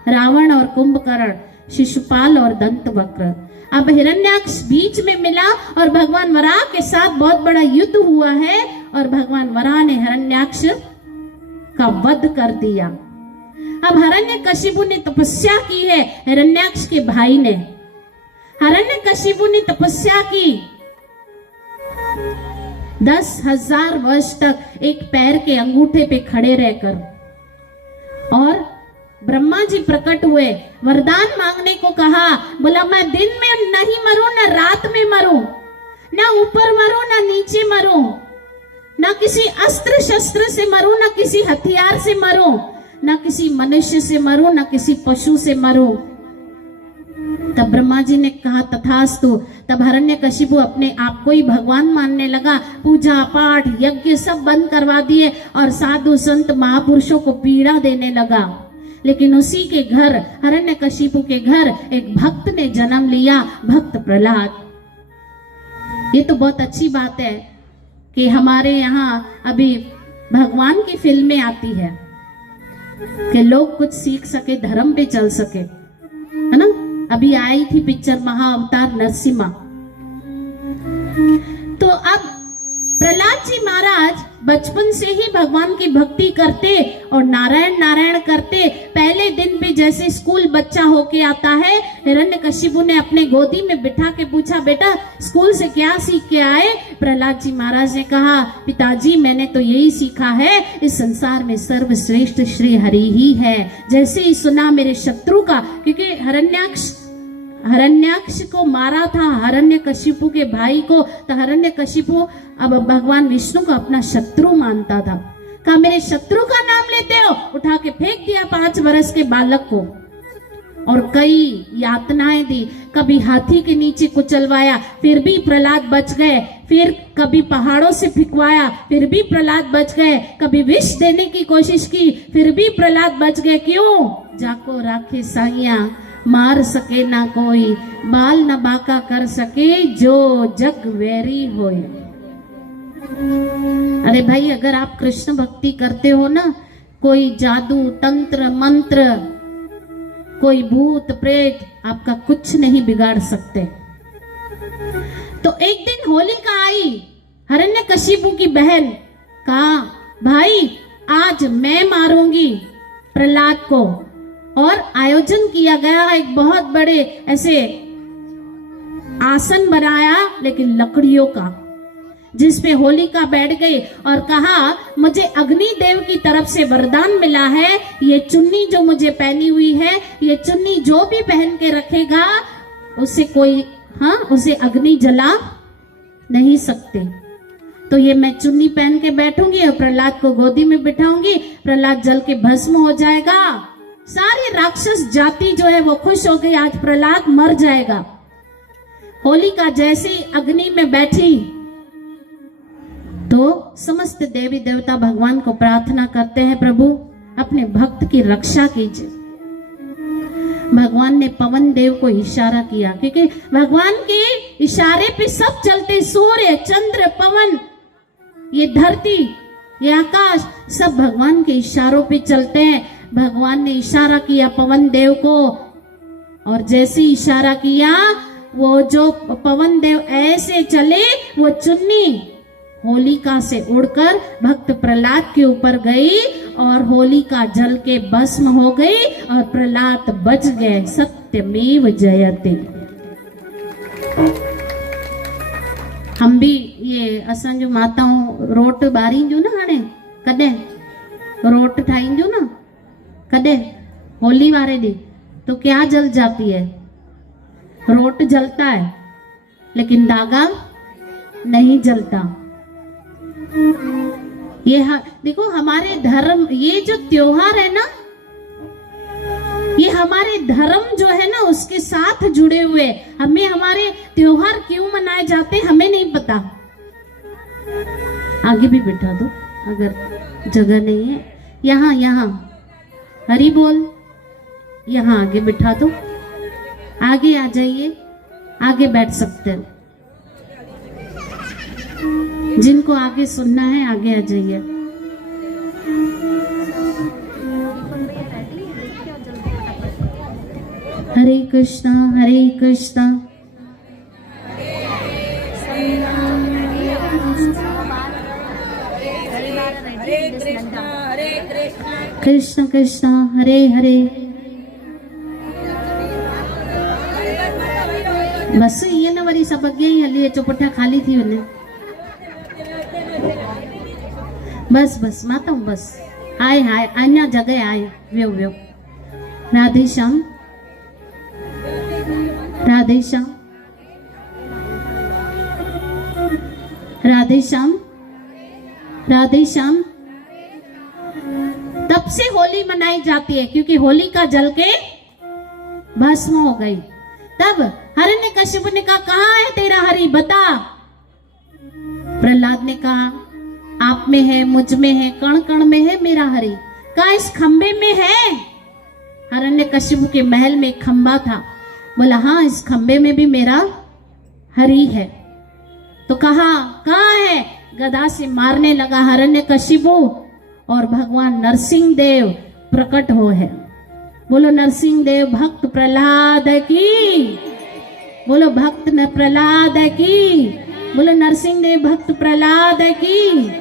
रावण और कुंभकर्ण, शिशुपाल और दंतवक्र। अब हिरण्याक्ष बीच में मिला और भगवान वराह के साथ बहुत बड़ा युद्ध हुआ है और भगवान वराह ने हिरण्याक्ष का वध कर दिया। अब हिरण्यकशिपु ने तपस्या की है, हिरण्याक्ष के भाई ने। हिरण्यकशिपु ने तपस्या की 10,000 वर्ष तक एक पैर के अंगूठे पे खड़े रहकर, और ब्रह्मा जी प्रकट हुए, वरदान मांगने को कहा। बोला मैं दिन में नहीं मरूं, ना रात में मरूं, ना ऊपर मरूं ना नीचे मरूं, ना किसी अस्त्र शस्त्र से मरूं, ना किसी हथियार से मरूं, ना किसी मनुष्य से मरूं, ना किसी पशु से मरूं। तब ब्रह्मा जी ने कहा तथास्तु। तब हिरण्यकशिपु अपने आप को ही भगवान मानने लगा, पूजा पाठ यज्ञ सब बंद करवा दिए और साधु संत महापुरुषों को पीड़ा देने लगा। लेकिन उसी के घर, हिरण्यकशिपु के घर, एक भक्त ने जन्म लिया, भक्त प्रहलाद। ये तो बहुत अच्छी बात है कि हमारे यहाँ अभी भगवान की फिल्में आती है कि लोग कुछ सीख सके, धर्म पे चल सके, है ना। अभी आई थी पिक्चर महाअवतार नरसिम्हा। तो अब प्रहलाद जी महाराज बचपन से ही भगवान की भक्ति करते और नारायण नारायण करते। पहले दिन भी जैसे स्कूल बच्चा होके आता है, हिरण्यकशिपु ने अपने गोदी में बिठा के पूछा, बेटा स्कूल से क्या सीख के आए? प्रहलाद जी महाराज ने कहा, पिताजी मैंने तो यही सीखा है, इस संसार में सर्वश्रेष्ठ श्री हरि ही है। जैसे ही सुना मेरे शत्रु का, क्योंकि हिरण्याक्ष को मारा था, हिरण्यकशिपु के भाई को, तो हिरण्यकशिपु अब भगवान विष्णु को अपना शत्रु मानता था। कहा मेरे शत्रु का नाम लेते हो? उठा के फेंक दिया 5 वर्ष के बालक को और कई यातनाएं दी। कभी हाथी के नीचे कुचलवाया, फिर भी प्रहलाद बच गए। फिर कभी पहाड़ों से फिकवाया, फिर भी प्रहलाद बच गए। कभी विष देने की कोशिश की, फिर भी प्रहलाद बच गए। क्यों? जाको राखे साइया मार सके ना कोई, बाल न बाका कर सके जो जग वैरी होए। अरे भाई, अगर आप कृष्ण भक्ति करते हो ना, कोई जादू तंत्र मंत्र, कोई भूत प्रेत आपका कुछ नहीं बिगाड़ सकते। तो एक दिन होलिका आई, हिरण्यकशिपु की बहन, कहा भाई आज मैं मारूंगी प्रहलाद को। और आयोजन किया गया, एक बहुत बड़े ऐसे आसन बनाया लेकिन लकड़ियों का, जिसपे होलिका बैठ गई और कहा मुझे अग्नि देव की तरफ से वरदान मिला है, ये चुन्नी जो मुझे पहनी हुई है, ये चुन्नी जो भी पहन के रखेगा उसे कोई उसे अग्नि जला नहीं सकते। तो ये मैं चुन्नी पहन के बैठूंगी और प्रहलाद को गोदी में बिठाऊंगी, प्रहलाद जल के भस्म हो जाएगा। सारी राक्षस जाति जो है वो खुश हो गई, आज प्रहलाद मर जाएगा। होलिका जैसे ही अग्नि में बैठी तो समस्त देवी देवता भगवान को प्रार्थना करते हैं, प्रभु अपने भक्त की रक्षा कीजिए। भगवान ने पवन देव को इशारा किया, क्योंकि भगवान के इशारे पे सब चलते, सूर्य चंद्र पवन, ये धरती ये आकाश सब भगवान के इशारों पे चलते हैं। भगवान ने इशारा किया पवन देव को, और जैसे इशारा किया वो जो पवन देव ऐसे चले, वो चुन्नी होलिका से उड़कर भक्त प्रहलाद के ऊपर गई और होलिका जल के भस्म हो गई और प्रहलाद बच गए। सत्यमेव जयते। हम भी ये असां जो माताऊं रोट ॿारींदियूं न, हाणे कॾहिं रोट ठाहींदियूं न, कॾहिं होली वारे ॾींहुं, तो क्या जल जाती है? रोट जलता है लेकिन धागा नहीं जलता। ये देखो हमारे धर्म, ये जो त्योहार है ना, ये हमारे धर्म जो है ना उसके साथ जुड़े हुए। हमें हमारे त्योहार क्यों मनाए जाते हमें नहीं पता। आगे भी बिठा दो अगर जगह नहीं है। यहाँ यहाँ हरि बोल, यहाँ आगे बिठा दो। आगे आ जाइए, आगे बैठ सकते हैं। जिनको आगे सुनना है आगे आ जाइए। हरे कृष्णा हरे कृष्णा कृष्ण कृष्ण हरे हरे। बस ये न वरी सब अॻे ई हली अचो, पुठियां खाली थी वञे। बस बस माताऊं बस, आए आए अञा जगह आए, वियो वियो। राधे श्याम राधे श्याम राधे श्याम राधे श्याम। तब से होली मनाई जाती है क्योंकि होली का जल के भस्म हो गई। तब हिरण्यकशिपु ने कहा कहाँ है तेरा हरि, बता। प्रहलाद ने कहा आप में है, मुझ में है, कण कण में है मेरा हरि। कहा इस खंबे में है। हिरण्यकशिपु के महल में खंबा था। बोला हाँ इस खंबे में भी मेरा हरि है। तो कहा कहाँ है? गदा से मारने लगा हिरण्यकशिपु और भगवान नरसिंह देव प्रकट हो है। बोलो नरसिंह देव भक्त प्रहलाद की, बोलो भक्त न प्रहलाद की। बोले नरसिंह देव भक्त प्रहलाद है की,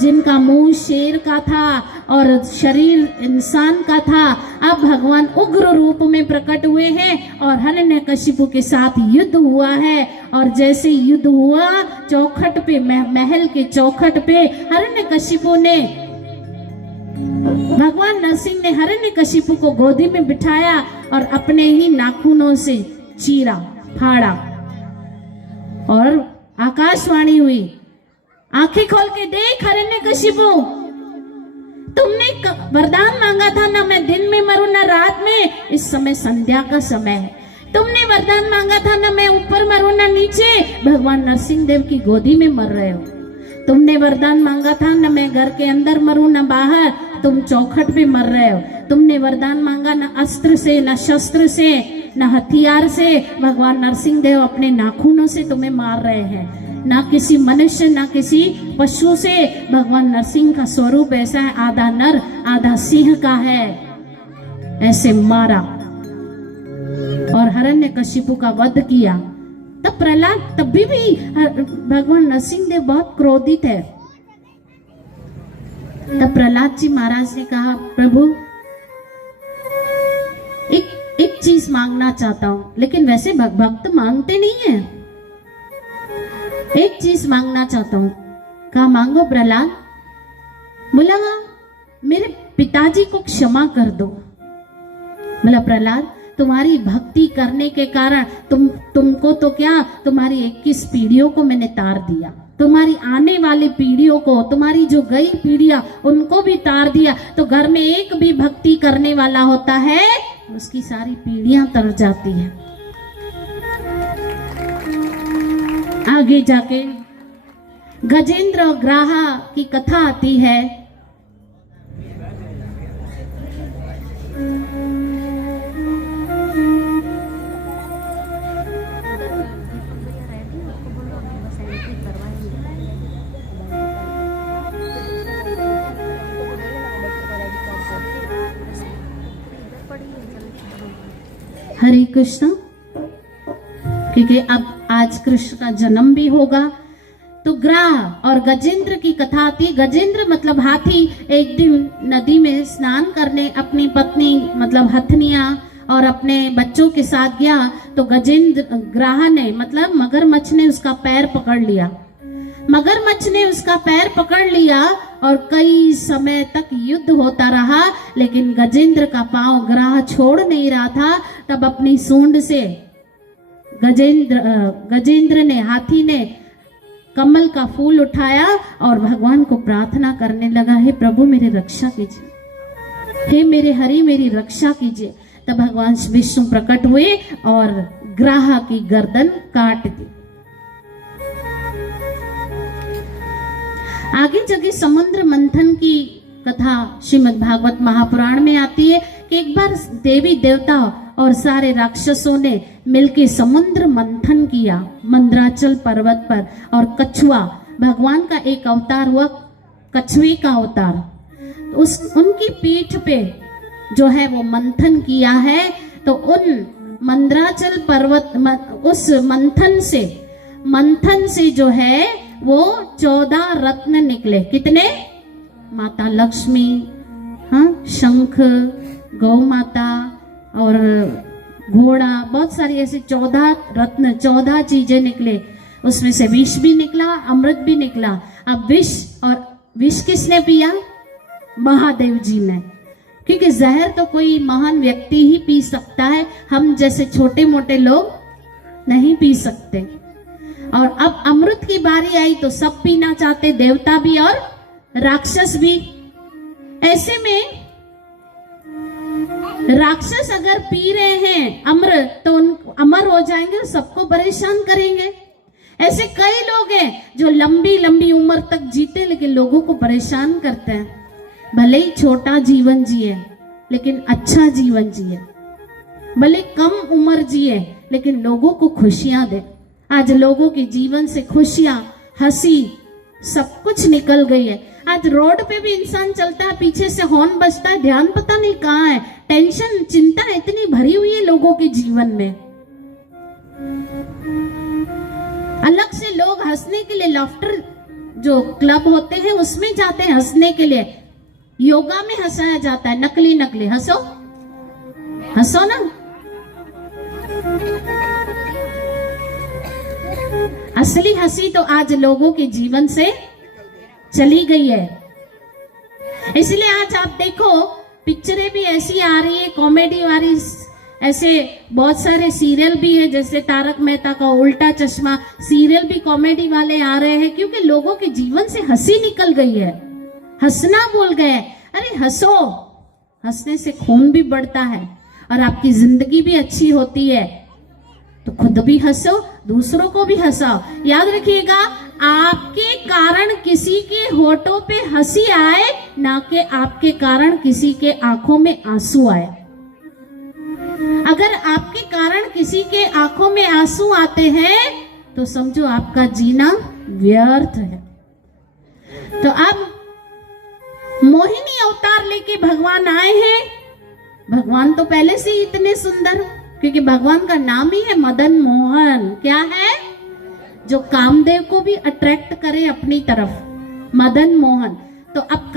जिनका मुंह शेर का था और शरीर इंसान का था, अब भगवान उग्र रूप में प्रकट हुए हैं और हिरण्यकशिपु के साथ युद्ध हुआ है। और जैसे युद्ध हुआ चौखट पे, महल के चौखट पे हिरण्यकशिपु ने, भगवान नरसिंह ने हिरण्यकशिपु को गोदी में बिठाया और अपने ही नाखूनों से चीरा, फाड़ा और आकाशवाणी हुई, आंखें खोल के देख हिरण्यकशिपु, तुमने वरदान मांगा था ना मैं दिन में मरूं ना रात में, इस समय संध्या का समय है। तुमने वरदान मांगा था ना मैं ऊपर मरूं ना नीचे, भगवान नरसिंह देव की गोदी में मर रहे हो। तुमने वरदान मांगा था ना मैं घर के अंदर मरूं ना बाहर, तुम चौखट पे मर रहे हो। तुमने वरदान मांगा ना अस्त्र से, ना शस्त्र से, ना हथियार से, भगवान नरसिंह देव अपने नाखूनों से तुम्हें मार रहे हैं। ना किसी मनुष्य ना किसी पशु से, भगवान नरसिंह का स्वरूप ऐसा है, आधा नर आधा सिंह का है, ऐसे मारा और हिरण्यकशिपु का वध किया। तब प्रहलाद, तभी भी भगवान नरसिंह देव बहुत क्रोधित है। तब प्रहलाद जी महाराज ने कहा, प्रभु एक चीज मांगना चाहता हूं, लेकिन वैसे भक्त मांगते नहीं है, एक चीज मांगना चाहता हूं। कहा मांगो प्रहलाद। बोला मेरे पिताजी को क्षमा कर दो। बोला प्रहलाद, तुम्हारी भक्ति करने के कारण तुमको तो क्या, तुम्हारी 21 पीढ़ियों को मैंने तार दिया, तुम्हारी आने वाली पीढ़ियों को, तुम्हारी जो गई पीढ़ियां उनको भी तार दिया। तो घर में एक भी भक्ति करने वाला होता है, उसकी सारी पीढ़ियां तर जाती है। आगे जाके गजेंद्र और ग्राहा की कथा आती है। हरे कृष्ण, क्योंकि अब आज कृष्ण का जन्म भी होगा। तो ग्राह और गजेंद्र की कथा थी। गजेंद्र मतलब हाथी। एक दिन नदी में स्नान करने अपनी पत्नी मतलब हथनिया और अपने बच्चों के साथ गया, तो गजेंद्र ग्राह ने मतलब मगरमच्छ ने उसका पैर पकड़ लिया। मगरमच्छ ने उसका पैर पकड़ लिया और कई समय तक युद्ध होता रहा, लेकिन गजेंद्र का पांव ग्राह छोड़ नहीं रहा था। तब अपनी सूंड से गजेंद्र ने, हाथी ने कमल का फूल उठाया और भगवान को प्रार्थना करने लगा, हे प्रभु मेरी रक्षा कीजिए, हे मेरे हरि मेरी रक्षा कीजिए। तब भगवान विष्णु प्रकट हुए और ग्राह की गर्दन काट दी। आगे जगह समुद्र मंथन की कथा श्रीमद् भागवत महापुराण में आती है कि एक बार देवी देवता और सारे राक्षसों ने मिलके समुद्र मंथन किया मंदराचल पर्वत पर, और कछुआ भगवान का एक अवतार हुआ, कछुए का अवतार, उनकी पीठ पे जो है वो मंथन किया है। तो उन मंदराचल पर्वत उस मंथन से जो है वो 14 रत्न निकले। कितने? माता लक्ष्मी, हाँ, शंख, गौ माता और घोड़ा, बहुत सारी ऐसी 14 रत्न, 14 चीजें निकले। उसमें से विष भी निकला, अमृत भी निकला। अब विष किसने पिया? महादेव जी ने, क्योंकि जहर तो कोई महान व्यक्ति ही पी सकता है, हम जैसे छोटे मोटे लोग नहीं पी सकते। और अब अमृत की बारी आई तो सब पीना चाहते, देवता भी और राक्षस भी। ऐसे में राक्षस अगर पी रहे हैं अमृत तो अमर हो जाएंगे और सबको परेशान करेंगे। ऐसे कई लोग हैं जो लंबी लंबी उम्र तक जीते लेकिन लोगों को परेशान करते हैं। भले ही छोटा जीवन जिए लेकिन अच्छा जीवन जिए, भले कम उम्र जिए लेकिन लोगों को खुशियां दे। आज लोगों के जीवन से खुशियां, हंसी, सब कुछ निकल गई है। आज रोड पे भी इंसान चलता है, पीछे से हॉर्न बजता है, ध्यान पता नहीं कहाँ है। टेंशन, चिंता इतनी भरी हुई है लोगों के जीवन में। अलग से लोग हंसने के लिए लॉफ्टर जो क्लब होते हैं उसमें जाते हैं हंसने के लिए। योगा में हंसाया जाता है, नकली नकली। हंसो हंसो ना। असली हंसी तो आज लोगों के जीवन से चली गई है। इसलिए आज आप देखो पिक्चरें भी ऐसी आ रही है कॉमेडी वाली, ऐसे बहुत सारे सीरियल भी है, जैसे तारक मेहता का उल्टा चश्मा सीरियल भी कॉमेडी वाले आ रहे हैं, क्योंकि लोगों के जीवन से हंसी निकल गई है, हंसना भूल गए। अरे हंसो, हंसने से खून भी बढ़ता है और आपकी जिंदगी भी अच्छी होती है। तो खुद भी हंसो, दूसरों को भी हंसाओ। याद रखिएगा, आपके कारण किसी के होठों पे हंसी आए, ना कि आपके कारण किसी के आंखों में आंसू आए। अगर आपके कारण किसी के आंखों में आंसू आते हैं तो समझो आपका जीना व्यर्थ है। तो अब मोहिनी अवतार लेके भगवान आए हैं। भगवान तो पहले से ही इतने सुंदर, क्योंकि भगवान का नाम ही है मदन मोहन। क्या है? जो कामदेव को भी अट्रैक्ट करे अपनी तरफ, मदन मोहन। तो अब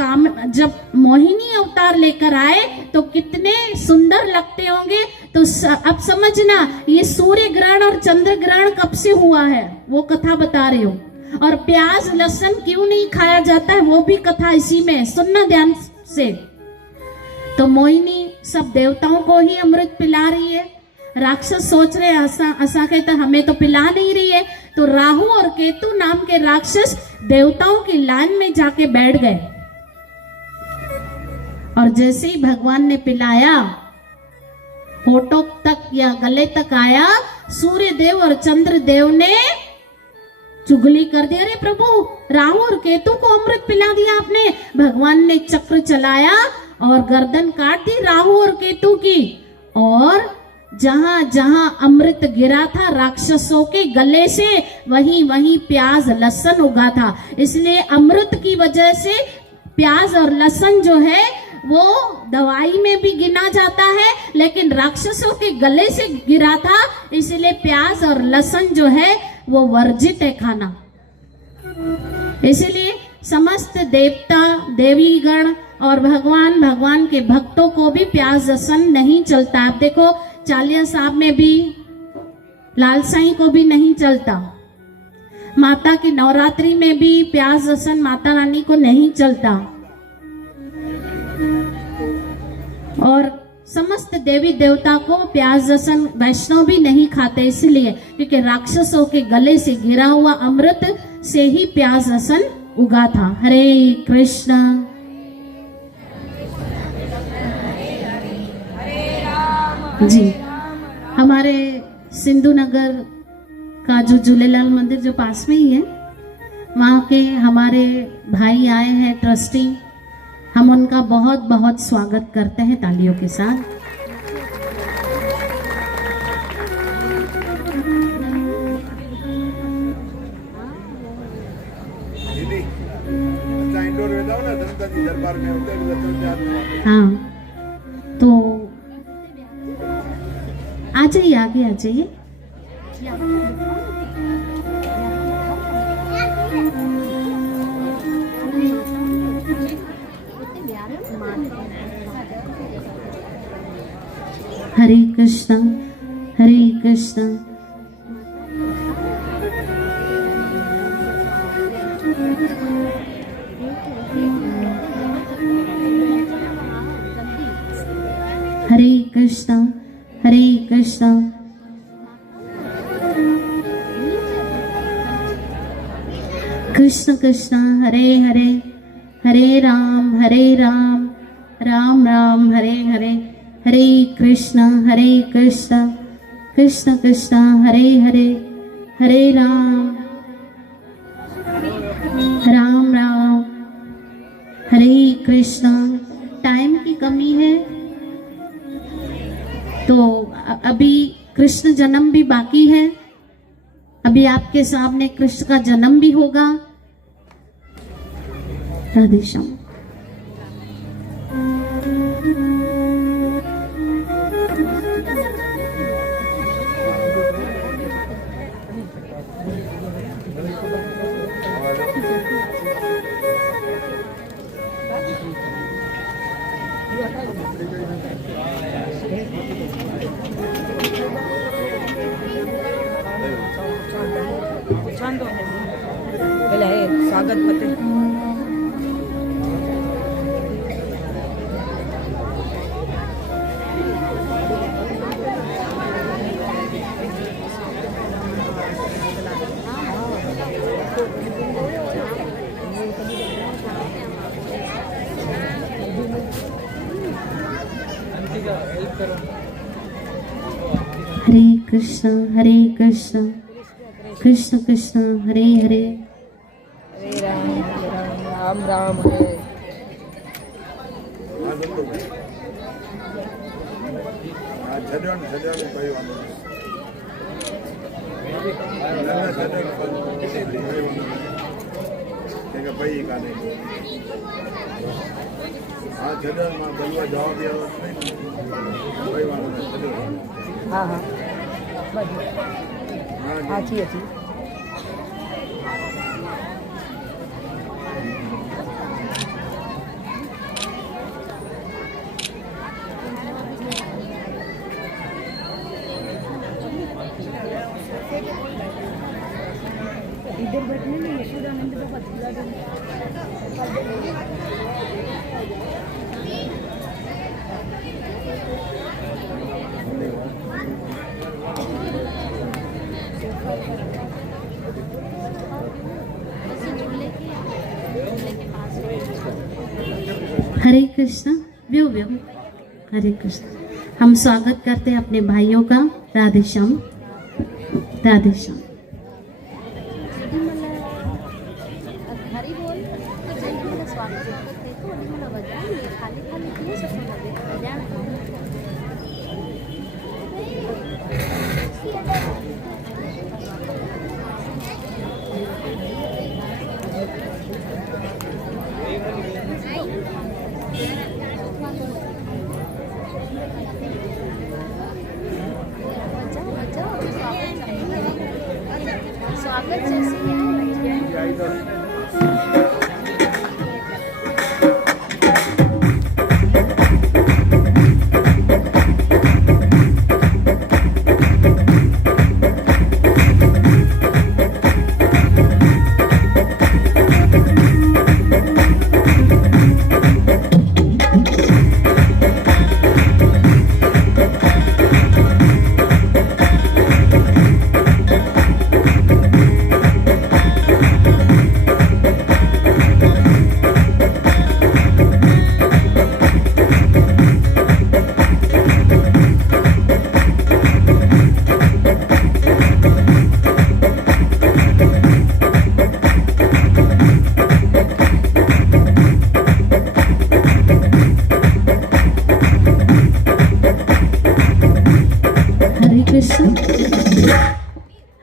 जब मोहिनी अवतार लेकर आए तो कितने सुंदर लगते होंगे। तो अब समझना, ये सूर्य ग्रहण और चंद्र ग्रहण कब से हुआ है वो कथा बता रही हूँ। और प्याज लहसुन क्यों नहीं खाया जाता है वो भी कथा इसी में है, सुनना ध्यान से। तो मोहिनी सब देवताओं को ही अमृत पिला रही है। राक्षस सोच रहे ऐसा कहता हमें तो पिला नहीं रही है। तो राहु और केतु नाम के राक्षस देवताओं की लाइन में जाके बैठ गए। और जैसे ही भगवान ने पिलाया, होठों तक या गले तक आया, सूर्य देव और चंद्र देव ने चुगली कर दी। अरे प्रभु, राहु और केतु को अमृत पिला दिया आपने। भगवान ने चक्र चलाया और गर्दन काट दी राहु और केतु की, और जहां जहां अमृत गिरा था राक्षसों के गले से, वहीं वहीं प्याज लहसुन उगा था। इसलिए अमृत की वजह से प्याज और लहसुन जो है वो दवाई में भी गिना जाता है, लेकिन राक्षसों के गले से गिरा था, इसलिए प्याज और लहसुन जो है वो वर्जित है खाना। इसलिए समस्त देवता देवीगण और भगवान के भक्तों को भी प्याज लहसुन नहीं चलता। आप देखो चालिया साहब में भी लाल साईं को भी नहीं चलता। माता की नवरात्रि में भी प्याज लहसुन माता रानी को नहीं चलता। और समस्त देवी देवता को प्याज लहसुन वैष्णव भी नहीं खाते, इसलिए क्योंकि राक्षसों के गले से गिरा हुआ अमृत से ही प्याज लहसुन उगा था। हरे कृष्ण। जी, हमारे सिंधु नगर का जो झूलेलाल मंदिर जो पास में ही है, वहाँ के हमारे भाई आए हैं ट्रस्टी। हम उनका बहुत बहुत स्वागत करते हैं तालियों के साथ। हाँ, तो आ जाइए, आगे आ जाइए। हरे कृष्ण हरे कृष्ण। हरे कृष्ण हरे कृष्ण। कृष्ण कृष्ण हरे हरे, हरे राम राम राम हरे हरे। हरे कृष्ण कृष्ण कृष्ण हरे हरे, हरे राम राम हरे कृष्ण। टाइम की कमी है तो अभी कृष्ण जन्म भी बाकी है। अभी आपके सामने कृष्ण का जन्म भी होगा। राधे श्याम। स्वागत पते हरे कृष्ण कृष्ण कृष्ण हरे हरे हरे राम राम हरे हाँ हाँ अच्छी अच्छी इधर बैठने में यशोदानंद बाबा झूला हरे कृष्ण व्यो हरे कृष्ण। हम स्वागत करते हैं अपने भाइयों का। राधे श्याम राधे श्याम। स्वागत जैसे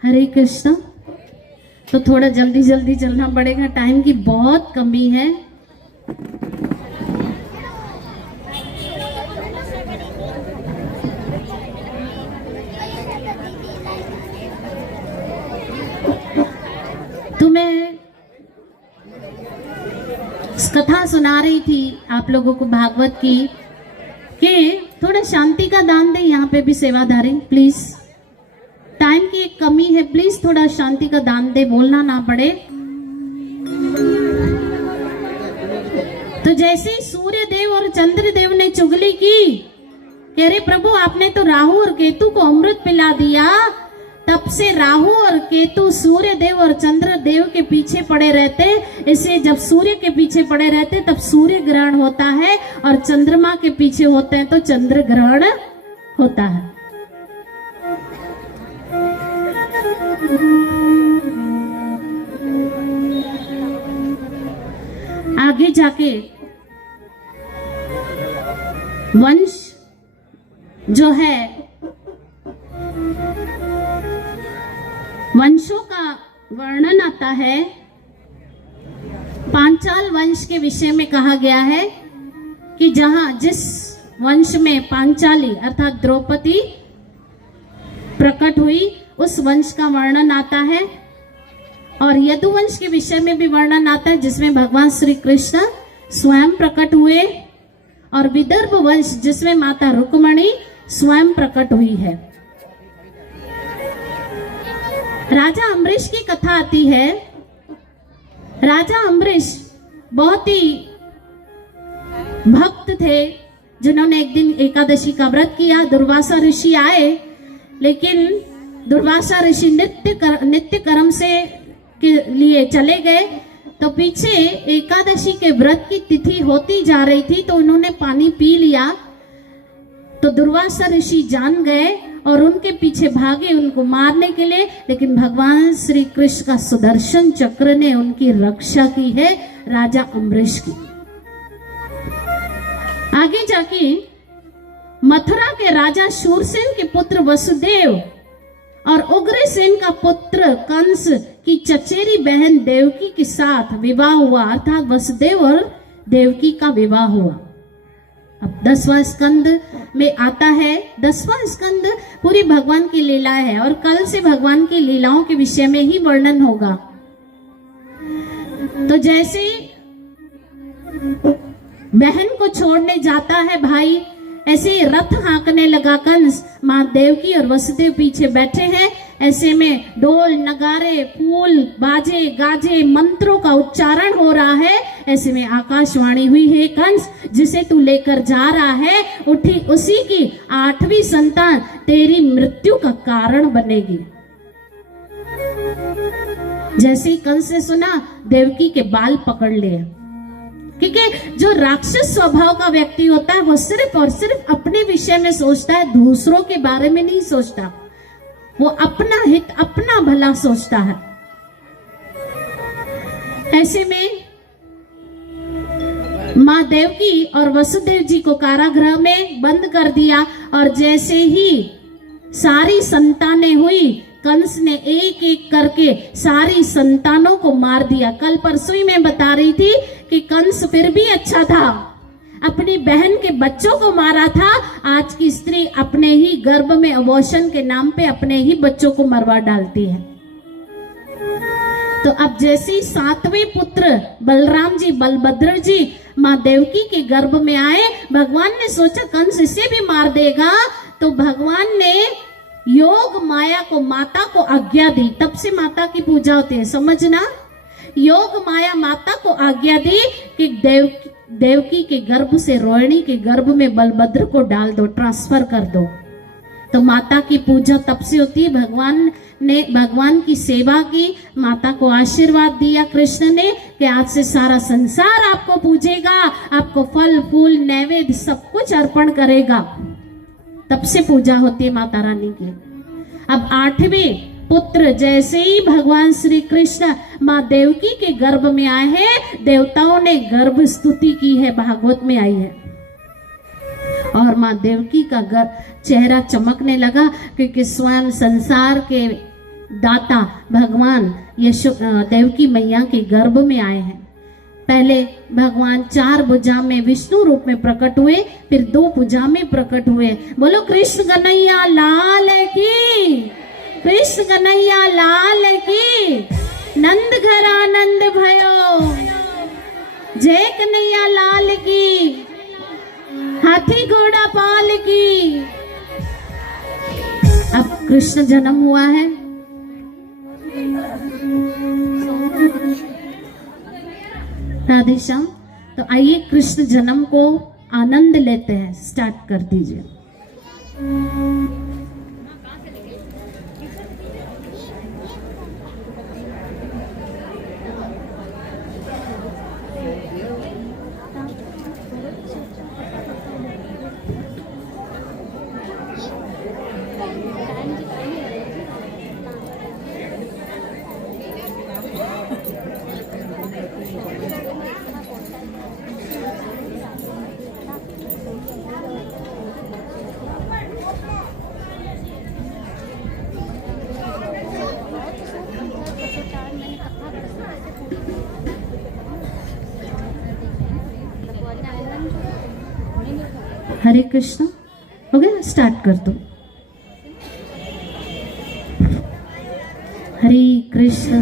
हरे कृष्ण। तो थोड़ा जल्दी जल्दी चलना पड़ेगा, टाइम की बहुत कमी है। तो मैं कथा सुना रही थी आप लोगों को भागवत की कि थोड़ा शांति का दान दें। यहाँ पे भी सेवाधारी प्लीज, टाइम की एक कमी है, प्लीज थोड़ा शांति का दान दे, बोलना ना पड़े। तो जैसे ही सूर्य देव और चंद्र देव ने चुगली की कि अरे प्रभु आपने तो राहु और केतु को अमृत पिला दिया, तब से राहु और केतु सूर्य देव और चंद्र देव के पीछे पड़े रहते। इसलिए जब सूर्य के पीछे पड़े रहते तब सूर्य ग्रहण होता है, और चंद्रमा के पीछे होते हैं तो चंद्र ग्रहण होता है। आगे जाके वंश जो है, वंशों का वर्णन आता है। पांचाल वंश के विषय में कहा गया है कि जहां जिस वंश में पांचाली अर्थात द्रौपदी प्रकट हुई, उस वंश का वर्णन आता है। और यदुवंश के विषय में भी वर्णन आता है, जिसमें भगवान श्री कृष्ण स्वयं प्रकट हुए, और विदर्भ वंश जिसमें माता रुक्मणी स्वयं प्रकट हुई है। राजा अम्बरीश की कथा आती है। राजा अम्बरीश बहुत ही भक्त थे, जिन्होंने एक दिन एकादशी का व्रत किया। दुर्वासा ऋषि आए, लेकिन दुर्वासा ऋषि नित्य कर्म से के लिए चले गए। तो पीछे एकादशी के व्रत की तिथि होती जा रही थी, तो उन्होंने पानी पी लिया। तो दुर्वासा ऋषि जान गए और उनके पीछे भागे उनको मारने के लिए, लेकिन भगवान श्री कृष्ण का सुदर्शन चक्र ने उनकी रक्षा की है, राजा अम्बरीश की। आगे जाके मथुरा के राजा शूरसेन के पुत्र वसुदेव और उग्रसेन का पुत्र कंस की चचेरी बहन देवकी के साथ विवाह हुआ, अर्थात वसुदेव और देवकी का विवाह हुआ। अब 10वां स्कंद में आता है। 10वां स्कंद पूरी भगवान की लीला है, और कल से भगवान की लीलाओं के विषय में ही वर्णन होगा। तो जैसे बहन को छोड़ने जाता है भाई, ऐसे ही रथ हाँकने लगा कंस। माँ देवकी और वसुदेव पीछे बैठे हैं। ऐसे में ढोल नगारे फूल बाजे गाजे मंत्रों का उच्चारण हो रहा है। ऐसे में आकाशवाणी हुई, हे कंस, जिसे तू लेकर जा रहा है, उठी उसी की 8वीं संतान तेरी मृत्यु का कारण बनेगी। जैसे ही कंस ने सुना, देवकी के बाल पकड़ लिए, क्योंकि जो राक्षस स्वभाव का व्यक्ति होता है वो सिर्फ और सिर्फ अपने विषय में सोचता है, दूसरों के बारे में नहीं सोचता। वो अपना हित अपना भला सोचता है। ऐसे में माँ देवकी और वसुदेव जी को कारागृह में बंद कर दिया, और जैसे ही सारी संतानें हुई, कंस ने एक एक करके सारी संतानों को मार दिया। कल परसों ही मैं बता रही थी कि कंस फिर भी अच्छा था, अपनी बहन के बच्चों को मारा था। आज की स्त्री अपने ही गर्भ में अबॉर्शन के नाम पे अपने ही बच्चों को मरवा डालती है। तो अब जैसे ही 7वें पुत्र बलराम जी बलभद्र जी माँ देवकी के गर्भ में आए, भगवान ने सोचा कंस इसे भी मार देगा, तो भगवान ने योग माया को, माता को आज्ञा दी। तब से माता की पूजा होती है, समझना। योग माया माता को आज्ञा दी कि देवकी के गर्भ से रोहिणी के गर्भ में बलभद्र को डाल दो, ट्रांसफर कर दो। तो माता की पूजा तब से होती है। भगवान ने भगवान की सेवा की, माता को आशीर्वाद दिया कृष्ण ने कि आज से सारा संसार आपको पूजेगा, आपको फल फूल नैवेद्य सब कुछ अर्पण करेगा। तब से पूजा होती है माता रानी की। अब 8वें पुत्र जैसे ही भगवान श्री कृष्ण माँ देवकी के गर्भ में आए हैं, देवताओं ने गर्भ स्तुति की है, भागवत में आई है। और माँ देवकी का चेहरा चमकने लगा, क्योंकि स्वयं संसार के दाता भगवान देवकी मैया के गर्भ में आए हैं। पहले भगवान 4 भुजा में विष्णु रूप में प्रकट हुए, फिर 2 भुजा में प्रकट हुए। बोलो कृष्ण कन्हैया लाल की, कृष्ण कन्हैया लाल की। नंद घर आनंद भयो, जय कन्हैया लाल की। हाथी घोड़ा पाल की। अब कृष्ण जन्म हुआ है। राधे श्याम। तो आइए कृष्ण जन्म को आनंद लेते हैं। स्टार्ट कर दीजिए। हरे कृष्ण। हो गया, स्टार्ट कर दो। हरे कृष्ण। कृष्ण।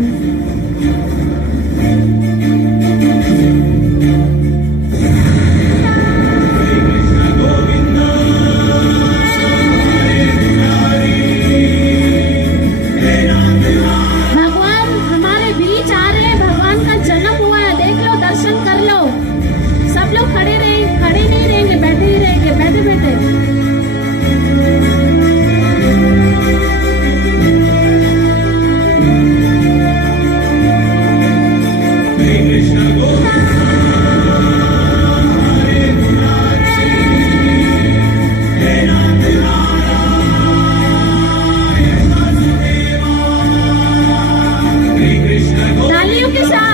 भगवान हमारे बीच आ रहे हैं, भगवान का जन्म हुआ है, देख लो, दर्शन कर लो। सब लोग खड़े नहीं रहेंगे, बैठे ही रहेंगे, बैठे बैठे। तालियों के साथ।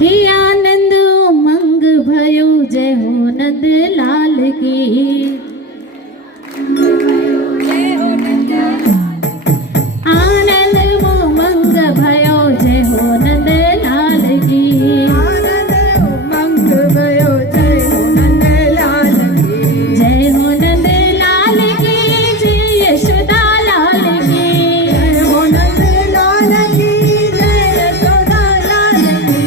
हे आनंद उमंग भयो, जय हो नंद लाल की। आनंद उमंग भयो, जय हो नंद लाल की। आनंद उमंग भयो, जय हो नंद लाल की। जय हो नंद लाल की, जय यशोदा लाल की। जय हो नंद लाल की, जय यशोदा लाल की।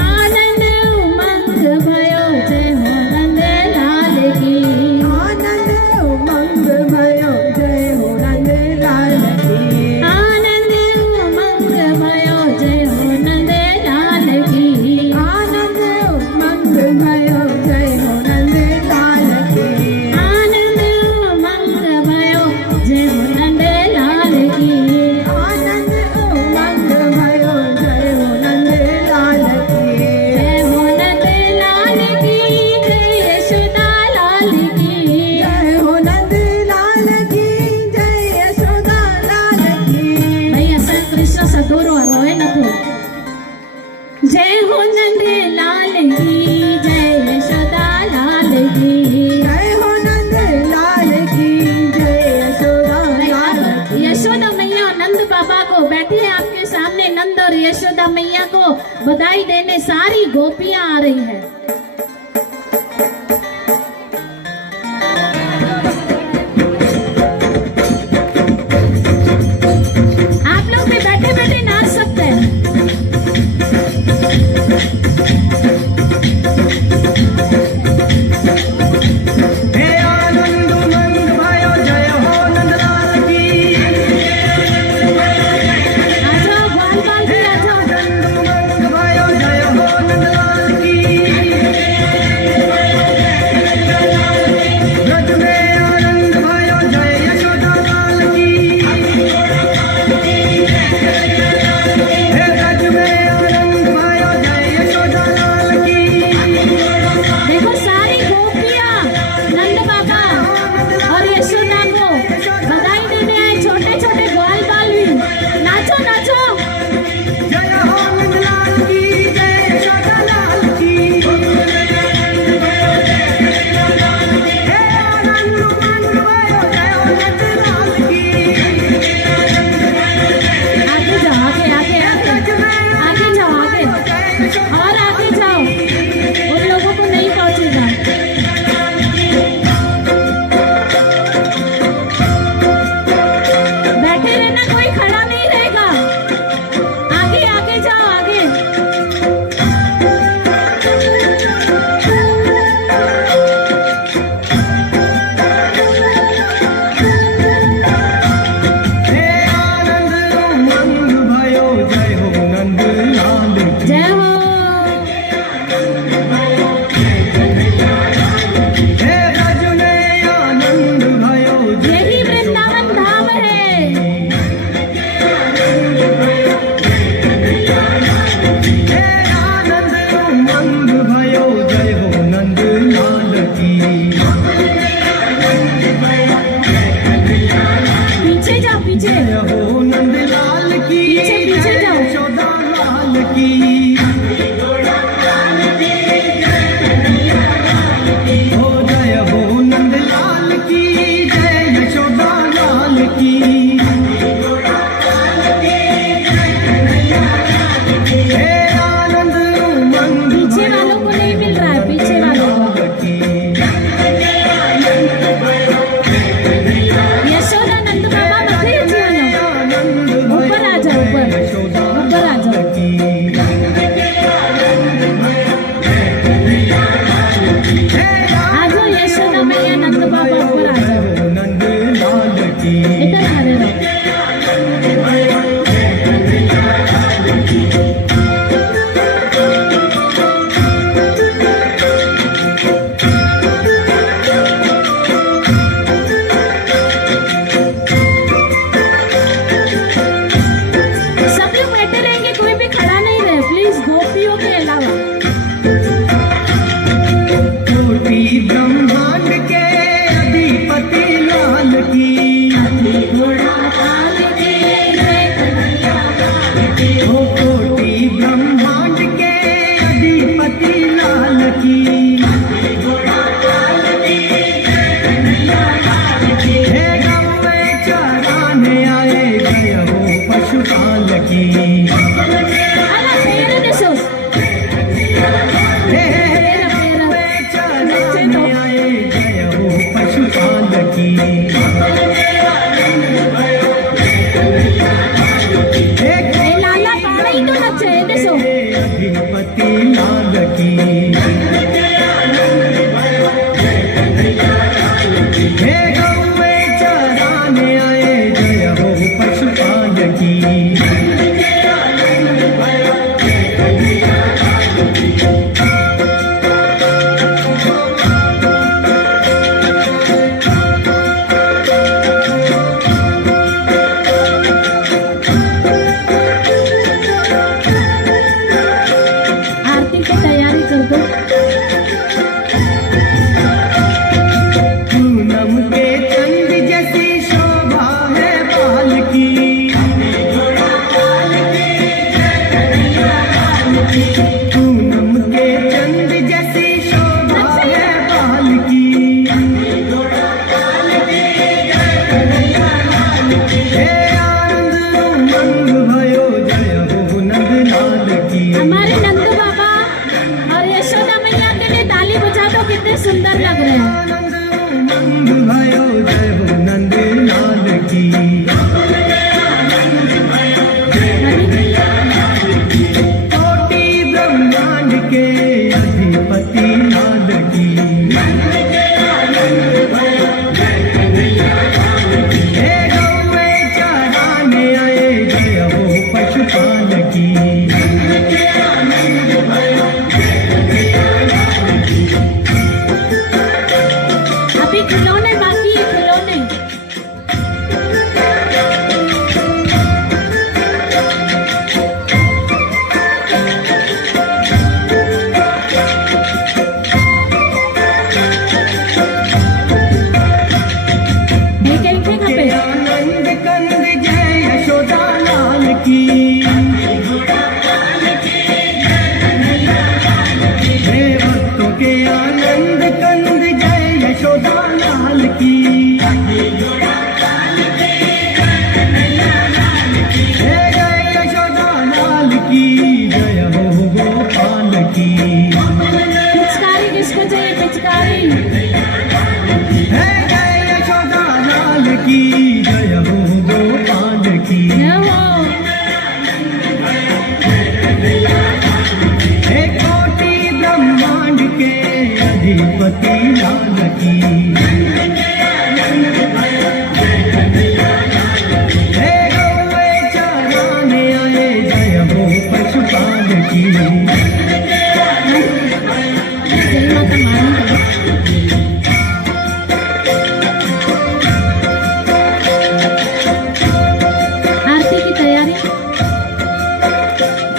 आनंद उमंग भयो, जय हो नंद लाल की। आनंद उमंग भयो, जय हो नंद लाल की। आनंद उमंग भयो, जय हो नंद लाल की। आनंद उमंग भयो, जय हो नंद लाल की। आनंद उमंग भयो, जय हो नंद लाल की। आनंद उमंग भयो, जय हो नंद लाल की। जय हो नंद लाल की, जय यशोदा लाल की। जय हो नंद लाल की, जय यशोदा लाल की। भैया सर कृष्ण सदोरो रोए न तो। जय हो नंद लाल की, जय यशोदा लाल की। जय हो नंद लाल की, जय यशोदा लाल की। यशोदा मैया और नंद बाबा को बैठे हैं आपके सामने, नंद और यशोदा मैया को बधाई देने सारी गोपियां आ रही है। आप लोग भी बैठे बैठे नाच सकते हैं। हे आनंद उमंग भयो, जय हो नंद लाल की। आ जाओ, बाल बाल भी आ जाओ। आनंद उमंग भयो, जय हो नंद लाल की। ब्रज में आनंद भयो, जय यशोदा लाल की। हे ब्रज में आनंद भयो, जय यशोदा लाल की। देखो सारी गोपियां नंद बाबा और यशोदा को बधाई देने आए, छोटे छोटे ग्वाल बाल भी। नाचो नाचो। जय हो नंद लाल की, जय यशोदा लाल की। हे आनंद उमंग भयो, जय हो नंद लाल की। आगे जाओ, आगे आगे आगे आगे जाओ, आगे और आगे जाओ, उन लोगों को नहीं पहुंचेगा। बैठे रहना, कोई खड़ा नहीं रहेगा। आगे आगे जाओ, आगे। हे आनंद उमंग भयो, जय हो नंद लाल की। जय हो कोटि ब्रह्मांड के अधिपति लाल की ओ कोटि ब्रह्मांड के अधिपति लाल की हे गौ में चराने आए गए हो पशुपाल की अधिपति लाल की हे गौ में चराने आए जय हो पशुपाल की आरती की तैयारी कर दो। पूनम के चंद जैसी शोभा है बाल की पूनम के चंद जैसी शोभा है बाल की हे आनंद उमंग भयो जय हो नंदलाल की हमारे नंदू बाबा और यशोदा मैया के लिए ताली बजा दो, कितने सुंदर लग रहे हैं। आनंद उमंग भयो जय हो नंदलाल की कोटि ब्रह्मांड के अधिपति लाल की हे गौ में चराने आए जय हो पशुपाल की अभी खिलौने बाकी है, खिलौने। एक एक जगह पे आनंद कंद जय यशोदा लाल की हे भक्तों के आनंद कंद जय यशोदा लाल की हे जय यशोदा लाल की जय हो गोपाल की पिचकारी किसको चाहिए, पिचकारी? हे जय यशोदा लाल की जय हो गोपाल की ये वो हे कोटि ब्रह्मांड के अधिपति लाल की हे गौ में चराने आए जय हो पशुपाल की जय माता मानी। आरती की तैयारी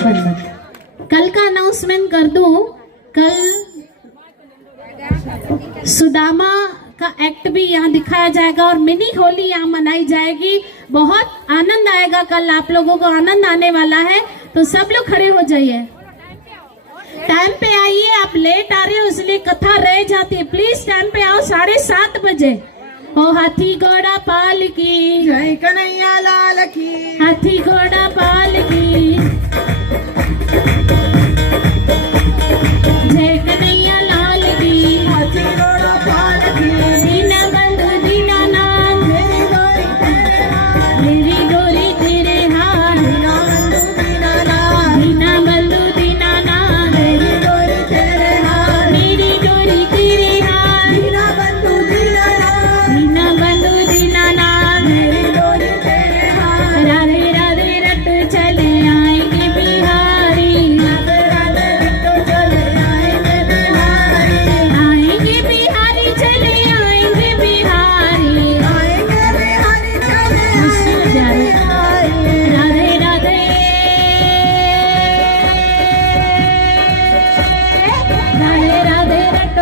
बंद। कल का अनाउंसमेंट कर दूं, कल सुदामा का एक्ट भी यहाँ दिखाया जाएगा और मिनी होली यहाँ मनाई जाएगी। बहुत आनंद आएगा, कल आप लोगों को आनंद आने वाला है, तो सब लोग खड़े हो जाइए, टाइम पे आइए। आप लेट आ रहे हो इसलिए कथा रह जाती है, प्लीज टाइम पे आओ। 7:30 बजे। ओ हाथी घोड़ा पाल की जय कन्हैया लाल की हाथी घोड़ा पाल की जय कन्हैया लाल की हाथी घोड़ा पाल की दीना बंधु दीनानाथ मेरी गोरी तेरे हाथ मेरी डोरी तेरे हाथ दीना बंधु दीनानाथ दीना बंधु दीनानाथ मेरी गोरी तेरे हाथ मेरी डोरी तेरे हाथ दीना बंधु दीनानाथ दीना बंधु दीनानाथ मेरी गोरी तेरे हाथ राधे राधे रट चले आएंगे बिहारी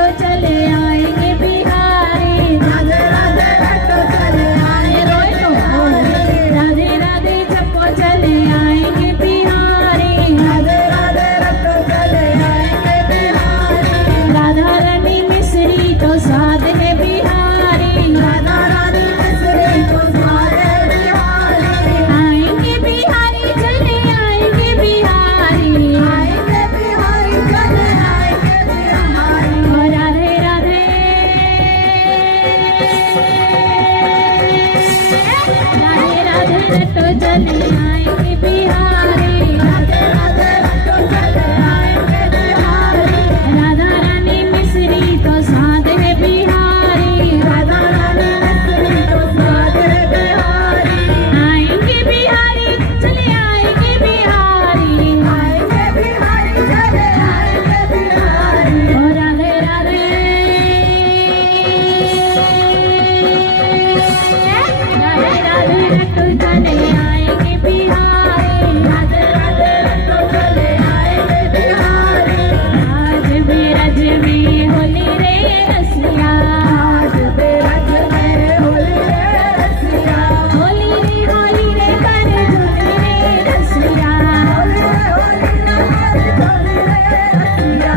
ऑटो चले आएंगे बिहारी, राधे राधे ऑटो चले आएंगे बिहारी, राधे राधे चप्पो चले आएंगे बिहारी, राधे राधे ऑटो चले आएंगे बिहारी, राधा रानी मिश्री तो साथ है बिहारी, राधा रानी मिश्री तो सारे बिहारी, आएंगे बिहारी चले आएंगे बिहारी, आएंगे बिहारी चले आएंगे बिहारी, और राधे राधे राधे राधे ऑटो चले आएंगे बिहारी, राधे राधे ऑटो चले आएंगे बिहारी, राधा रानी मिश्री तो साथ है बिहारी, राधा रानी मिश्री तो सारे बिहारी, आएंगे बिहारी चले आएंगे बिहारी, आएंगे बिहारी चले आएंगे बिहारी, और राधे राधे राधे राधे ऑटो चले आएंगे बिहारी, राधे राधे ऑटो चले आएंगे बिहारी, आज बिरज में होली रे रसिया, आज बिरज में होली रे रसिया, होली रे कर झूले रे रसिया, होली रे होली रसिया,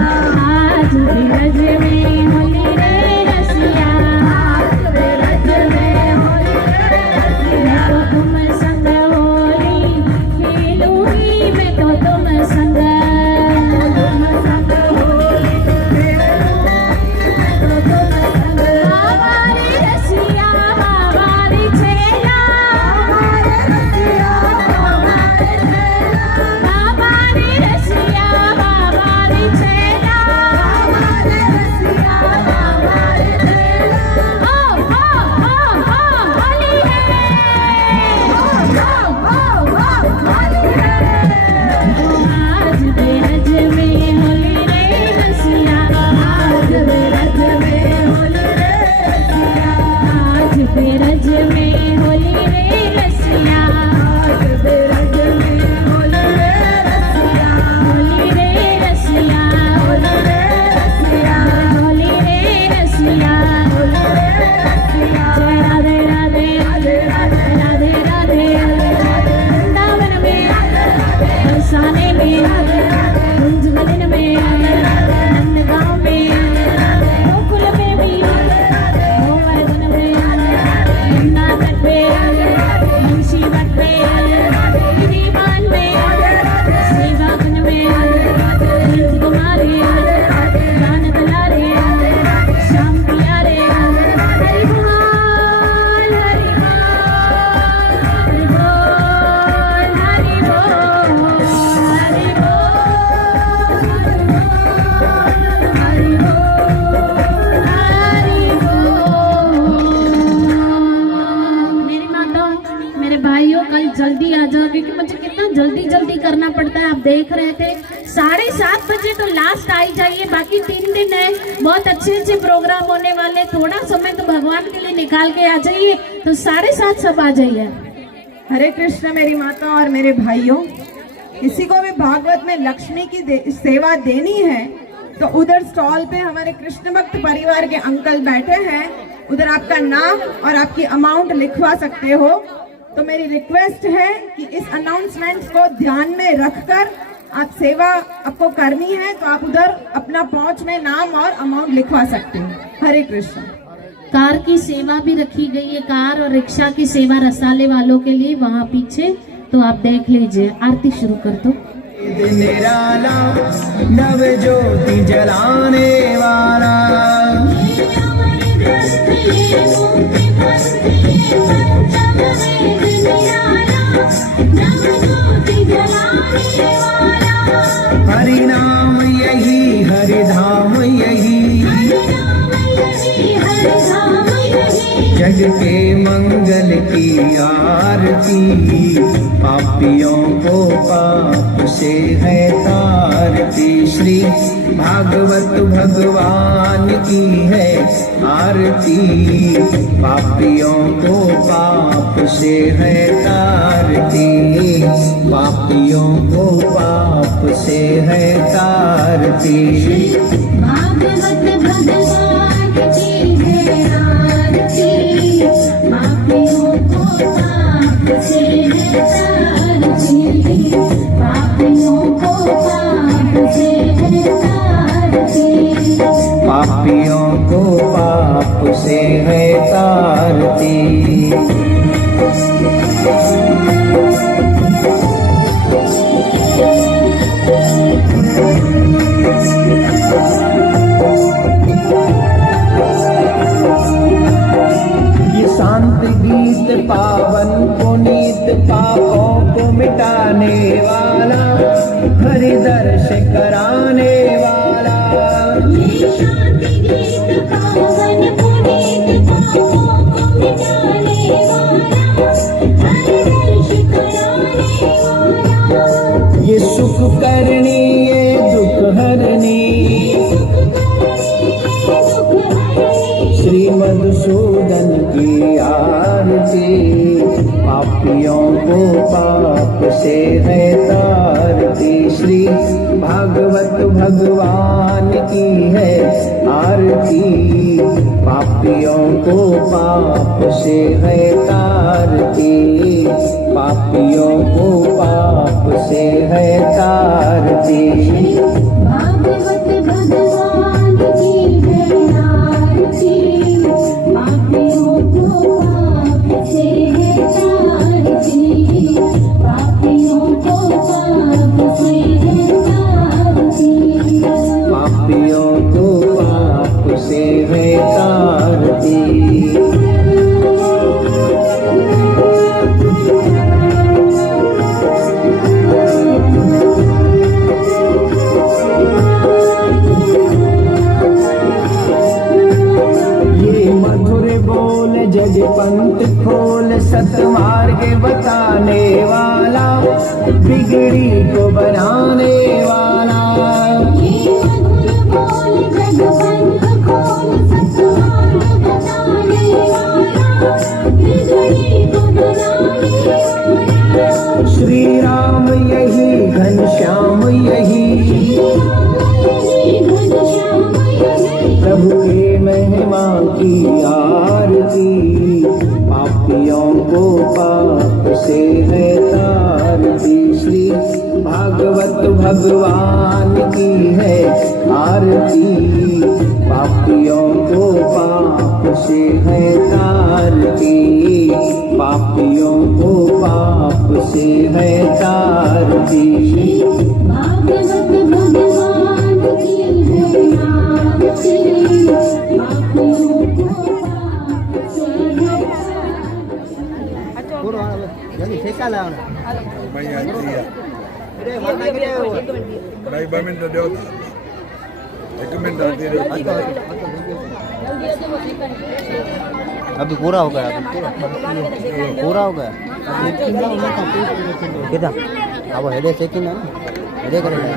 आज बिरज में होली रे रसिया, आज बिरज में होली रे रसिया, मैं तो तुम संग होली खेलूंगी, मैं तो तुम संग तुम संग होली खेलूंगी, मैं तो तुम संग, हमारी रसिया हमारी छेला, हमारे रसिया हमारे छेला, हमारी रसिया हमारी छेला, हमारे रसिया हमारे छेला, होली है, होली है, आज बिरज में होली रे रसिया, आज बिरज में होली रे रसिया, आज बिरज में होली रे रसिया, आज बिरज में होली रे रसिया, होली रे रसिया, होली रे रसिया, होली रे रसिया, होली रे रसिया, जय राधे राधे राधे राधे वृंदावन में बरसाने में कुंजगलन में नंदगांव में गोकुल में भी गोवर्धन में यमुना तट पे मुंशी वट पे गिरिबान में सेवागन में तीर्थ कुमारी गान दुलारे श्याम प्रिया रे हरि बोल हरि बोल हरि बोल हरि बोल हरि बोल। मेरी माताओं मेरे भाइयों कल जल्दी आ जाओ, क्योंकि मुझे कितना जल्दी जल्दी करना पड़ता है। आप देख रहे थे 7:30 बजे तो लास्ट आ ही जाइए, बाकी 3 दिन है, बहुत अच्छे अच्छे प्रोग्राम होने वाले, थोड़ा समय तो भगवान के लिए निकाल के आ जाइए, तो 7:30 सब आ जाइए। हरे कृष्ण मेरी माता और मेरे भाइयों, किसी को भी भागवत में लक्ष्मी की सेवा देनी है तो उधर स्टॉल पे हमारे कृष्ण भक्त परिवार के अंकल बैठे हैं, उधर आपका नाम और आपकी अमाउंट लिखवा सकते हो। तो मेरी रिक्वेस्ट है कि इस अनाउंसमेंट को ध्यान में रखकर आप सेवा आपको करनी है तो आप उधर अपना पहुंच में नाम और अमाउंट लिखवा सकते हो। हरे कृष्ण। कार की सेवा भी रखी गई है, कार और रिक्शा की सेवा रसाले वालों के लिए वहाँ पीछे, तो आप देख लीजिए। आरती शुरू कर दो। निराला नव ज्योति जलाने वाला, हरि नाम यही हरि धाम यही, जग के मंगल की आरती, पापियों को पाप से है तारती। श्री भागवत भगवान की है आरती, पापियों को पाप से है तारती, पापियों को पाप से है तारती। भागवत भगवान पापियों को पाप से है तारती। शांत गीत पावन पुनीत पापों को मिटाने वाला, हरि दर्श कराने वाला। ये शांत गीत पावन पुनीत पापों को मिटाने वाला, हरि दर्श कराने वाला। ये सुख करनी ये दुख हरनी, श्री मधुसूदन की आरती। पापियों को पाप से है तारती, श्री भागवत भगवान की है आरती। पापियों को पाप से है तारती, पापियों को पाप से है तारती। भागवत भगवान की है आरती, पापियों को पाप से है तारती, पापियों को पाप से है तारती। पापियों को पाप से है तारती। जज पंथ खोल सतमार्ग बताने वाला, बिगड़ी को बनाने वाला। ये मधुर बोल जग पंथ खोल सतमार्ग बताने वाला, बिगड़ी को बनाने वाला। श्री राम यही घनश्याम यही, प्रभु के महिमा की आरती। पापियों को पाप से है तारती, श्री भागवत भगवान की है आरती। पापियों को पाप से है तारती, पापियों को पाप से है तारती। भागवत भगवान की है आरती, पापियों को पाप से है अभी पूरा हो गया, अभी पूरा हो गया। कितना अब हेडे चेकिंग है ना, हेडे करेंगे।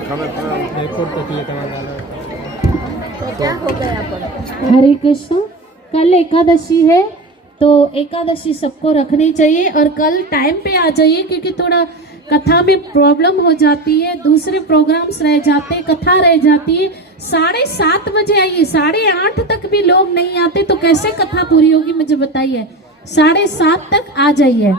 हरे कृष्ण। कल एकादशी है तो एकादशी सबको रखनी चाहिए और कल टाइम पे आ जाइए, क्योंकि थोड़ा कथा में प्रॉब्लम हो जाती है, दूसरे प्रोग्राम्स रह जाते, कथा रह जाती है। 7:30 बजे आइए, 8:30 तक भी लोग नहीं आते तो कैसे कथा पूरी होगी, मुझे बताइए। 7:30 तक आ जाइए।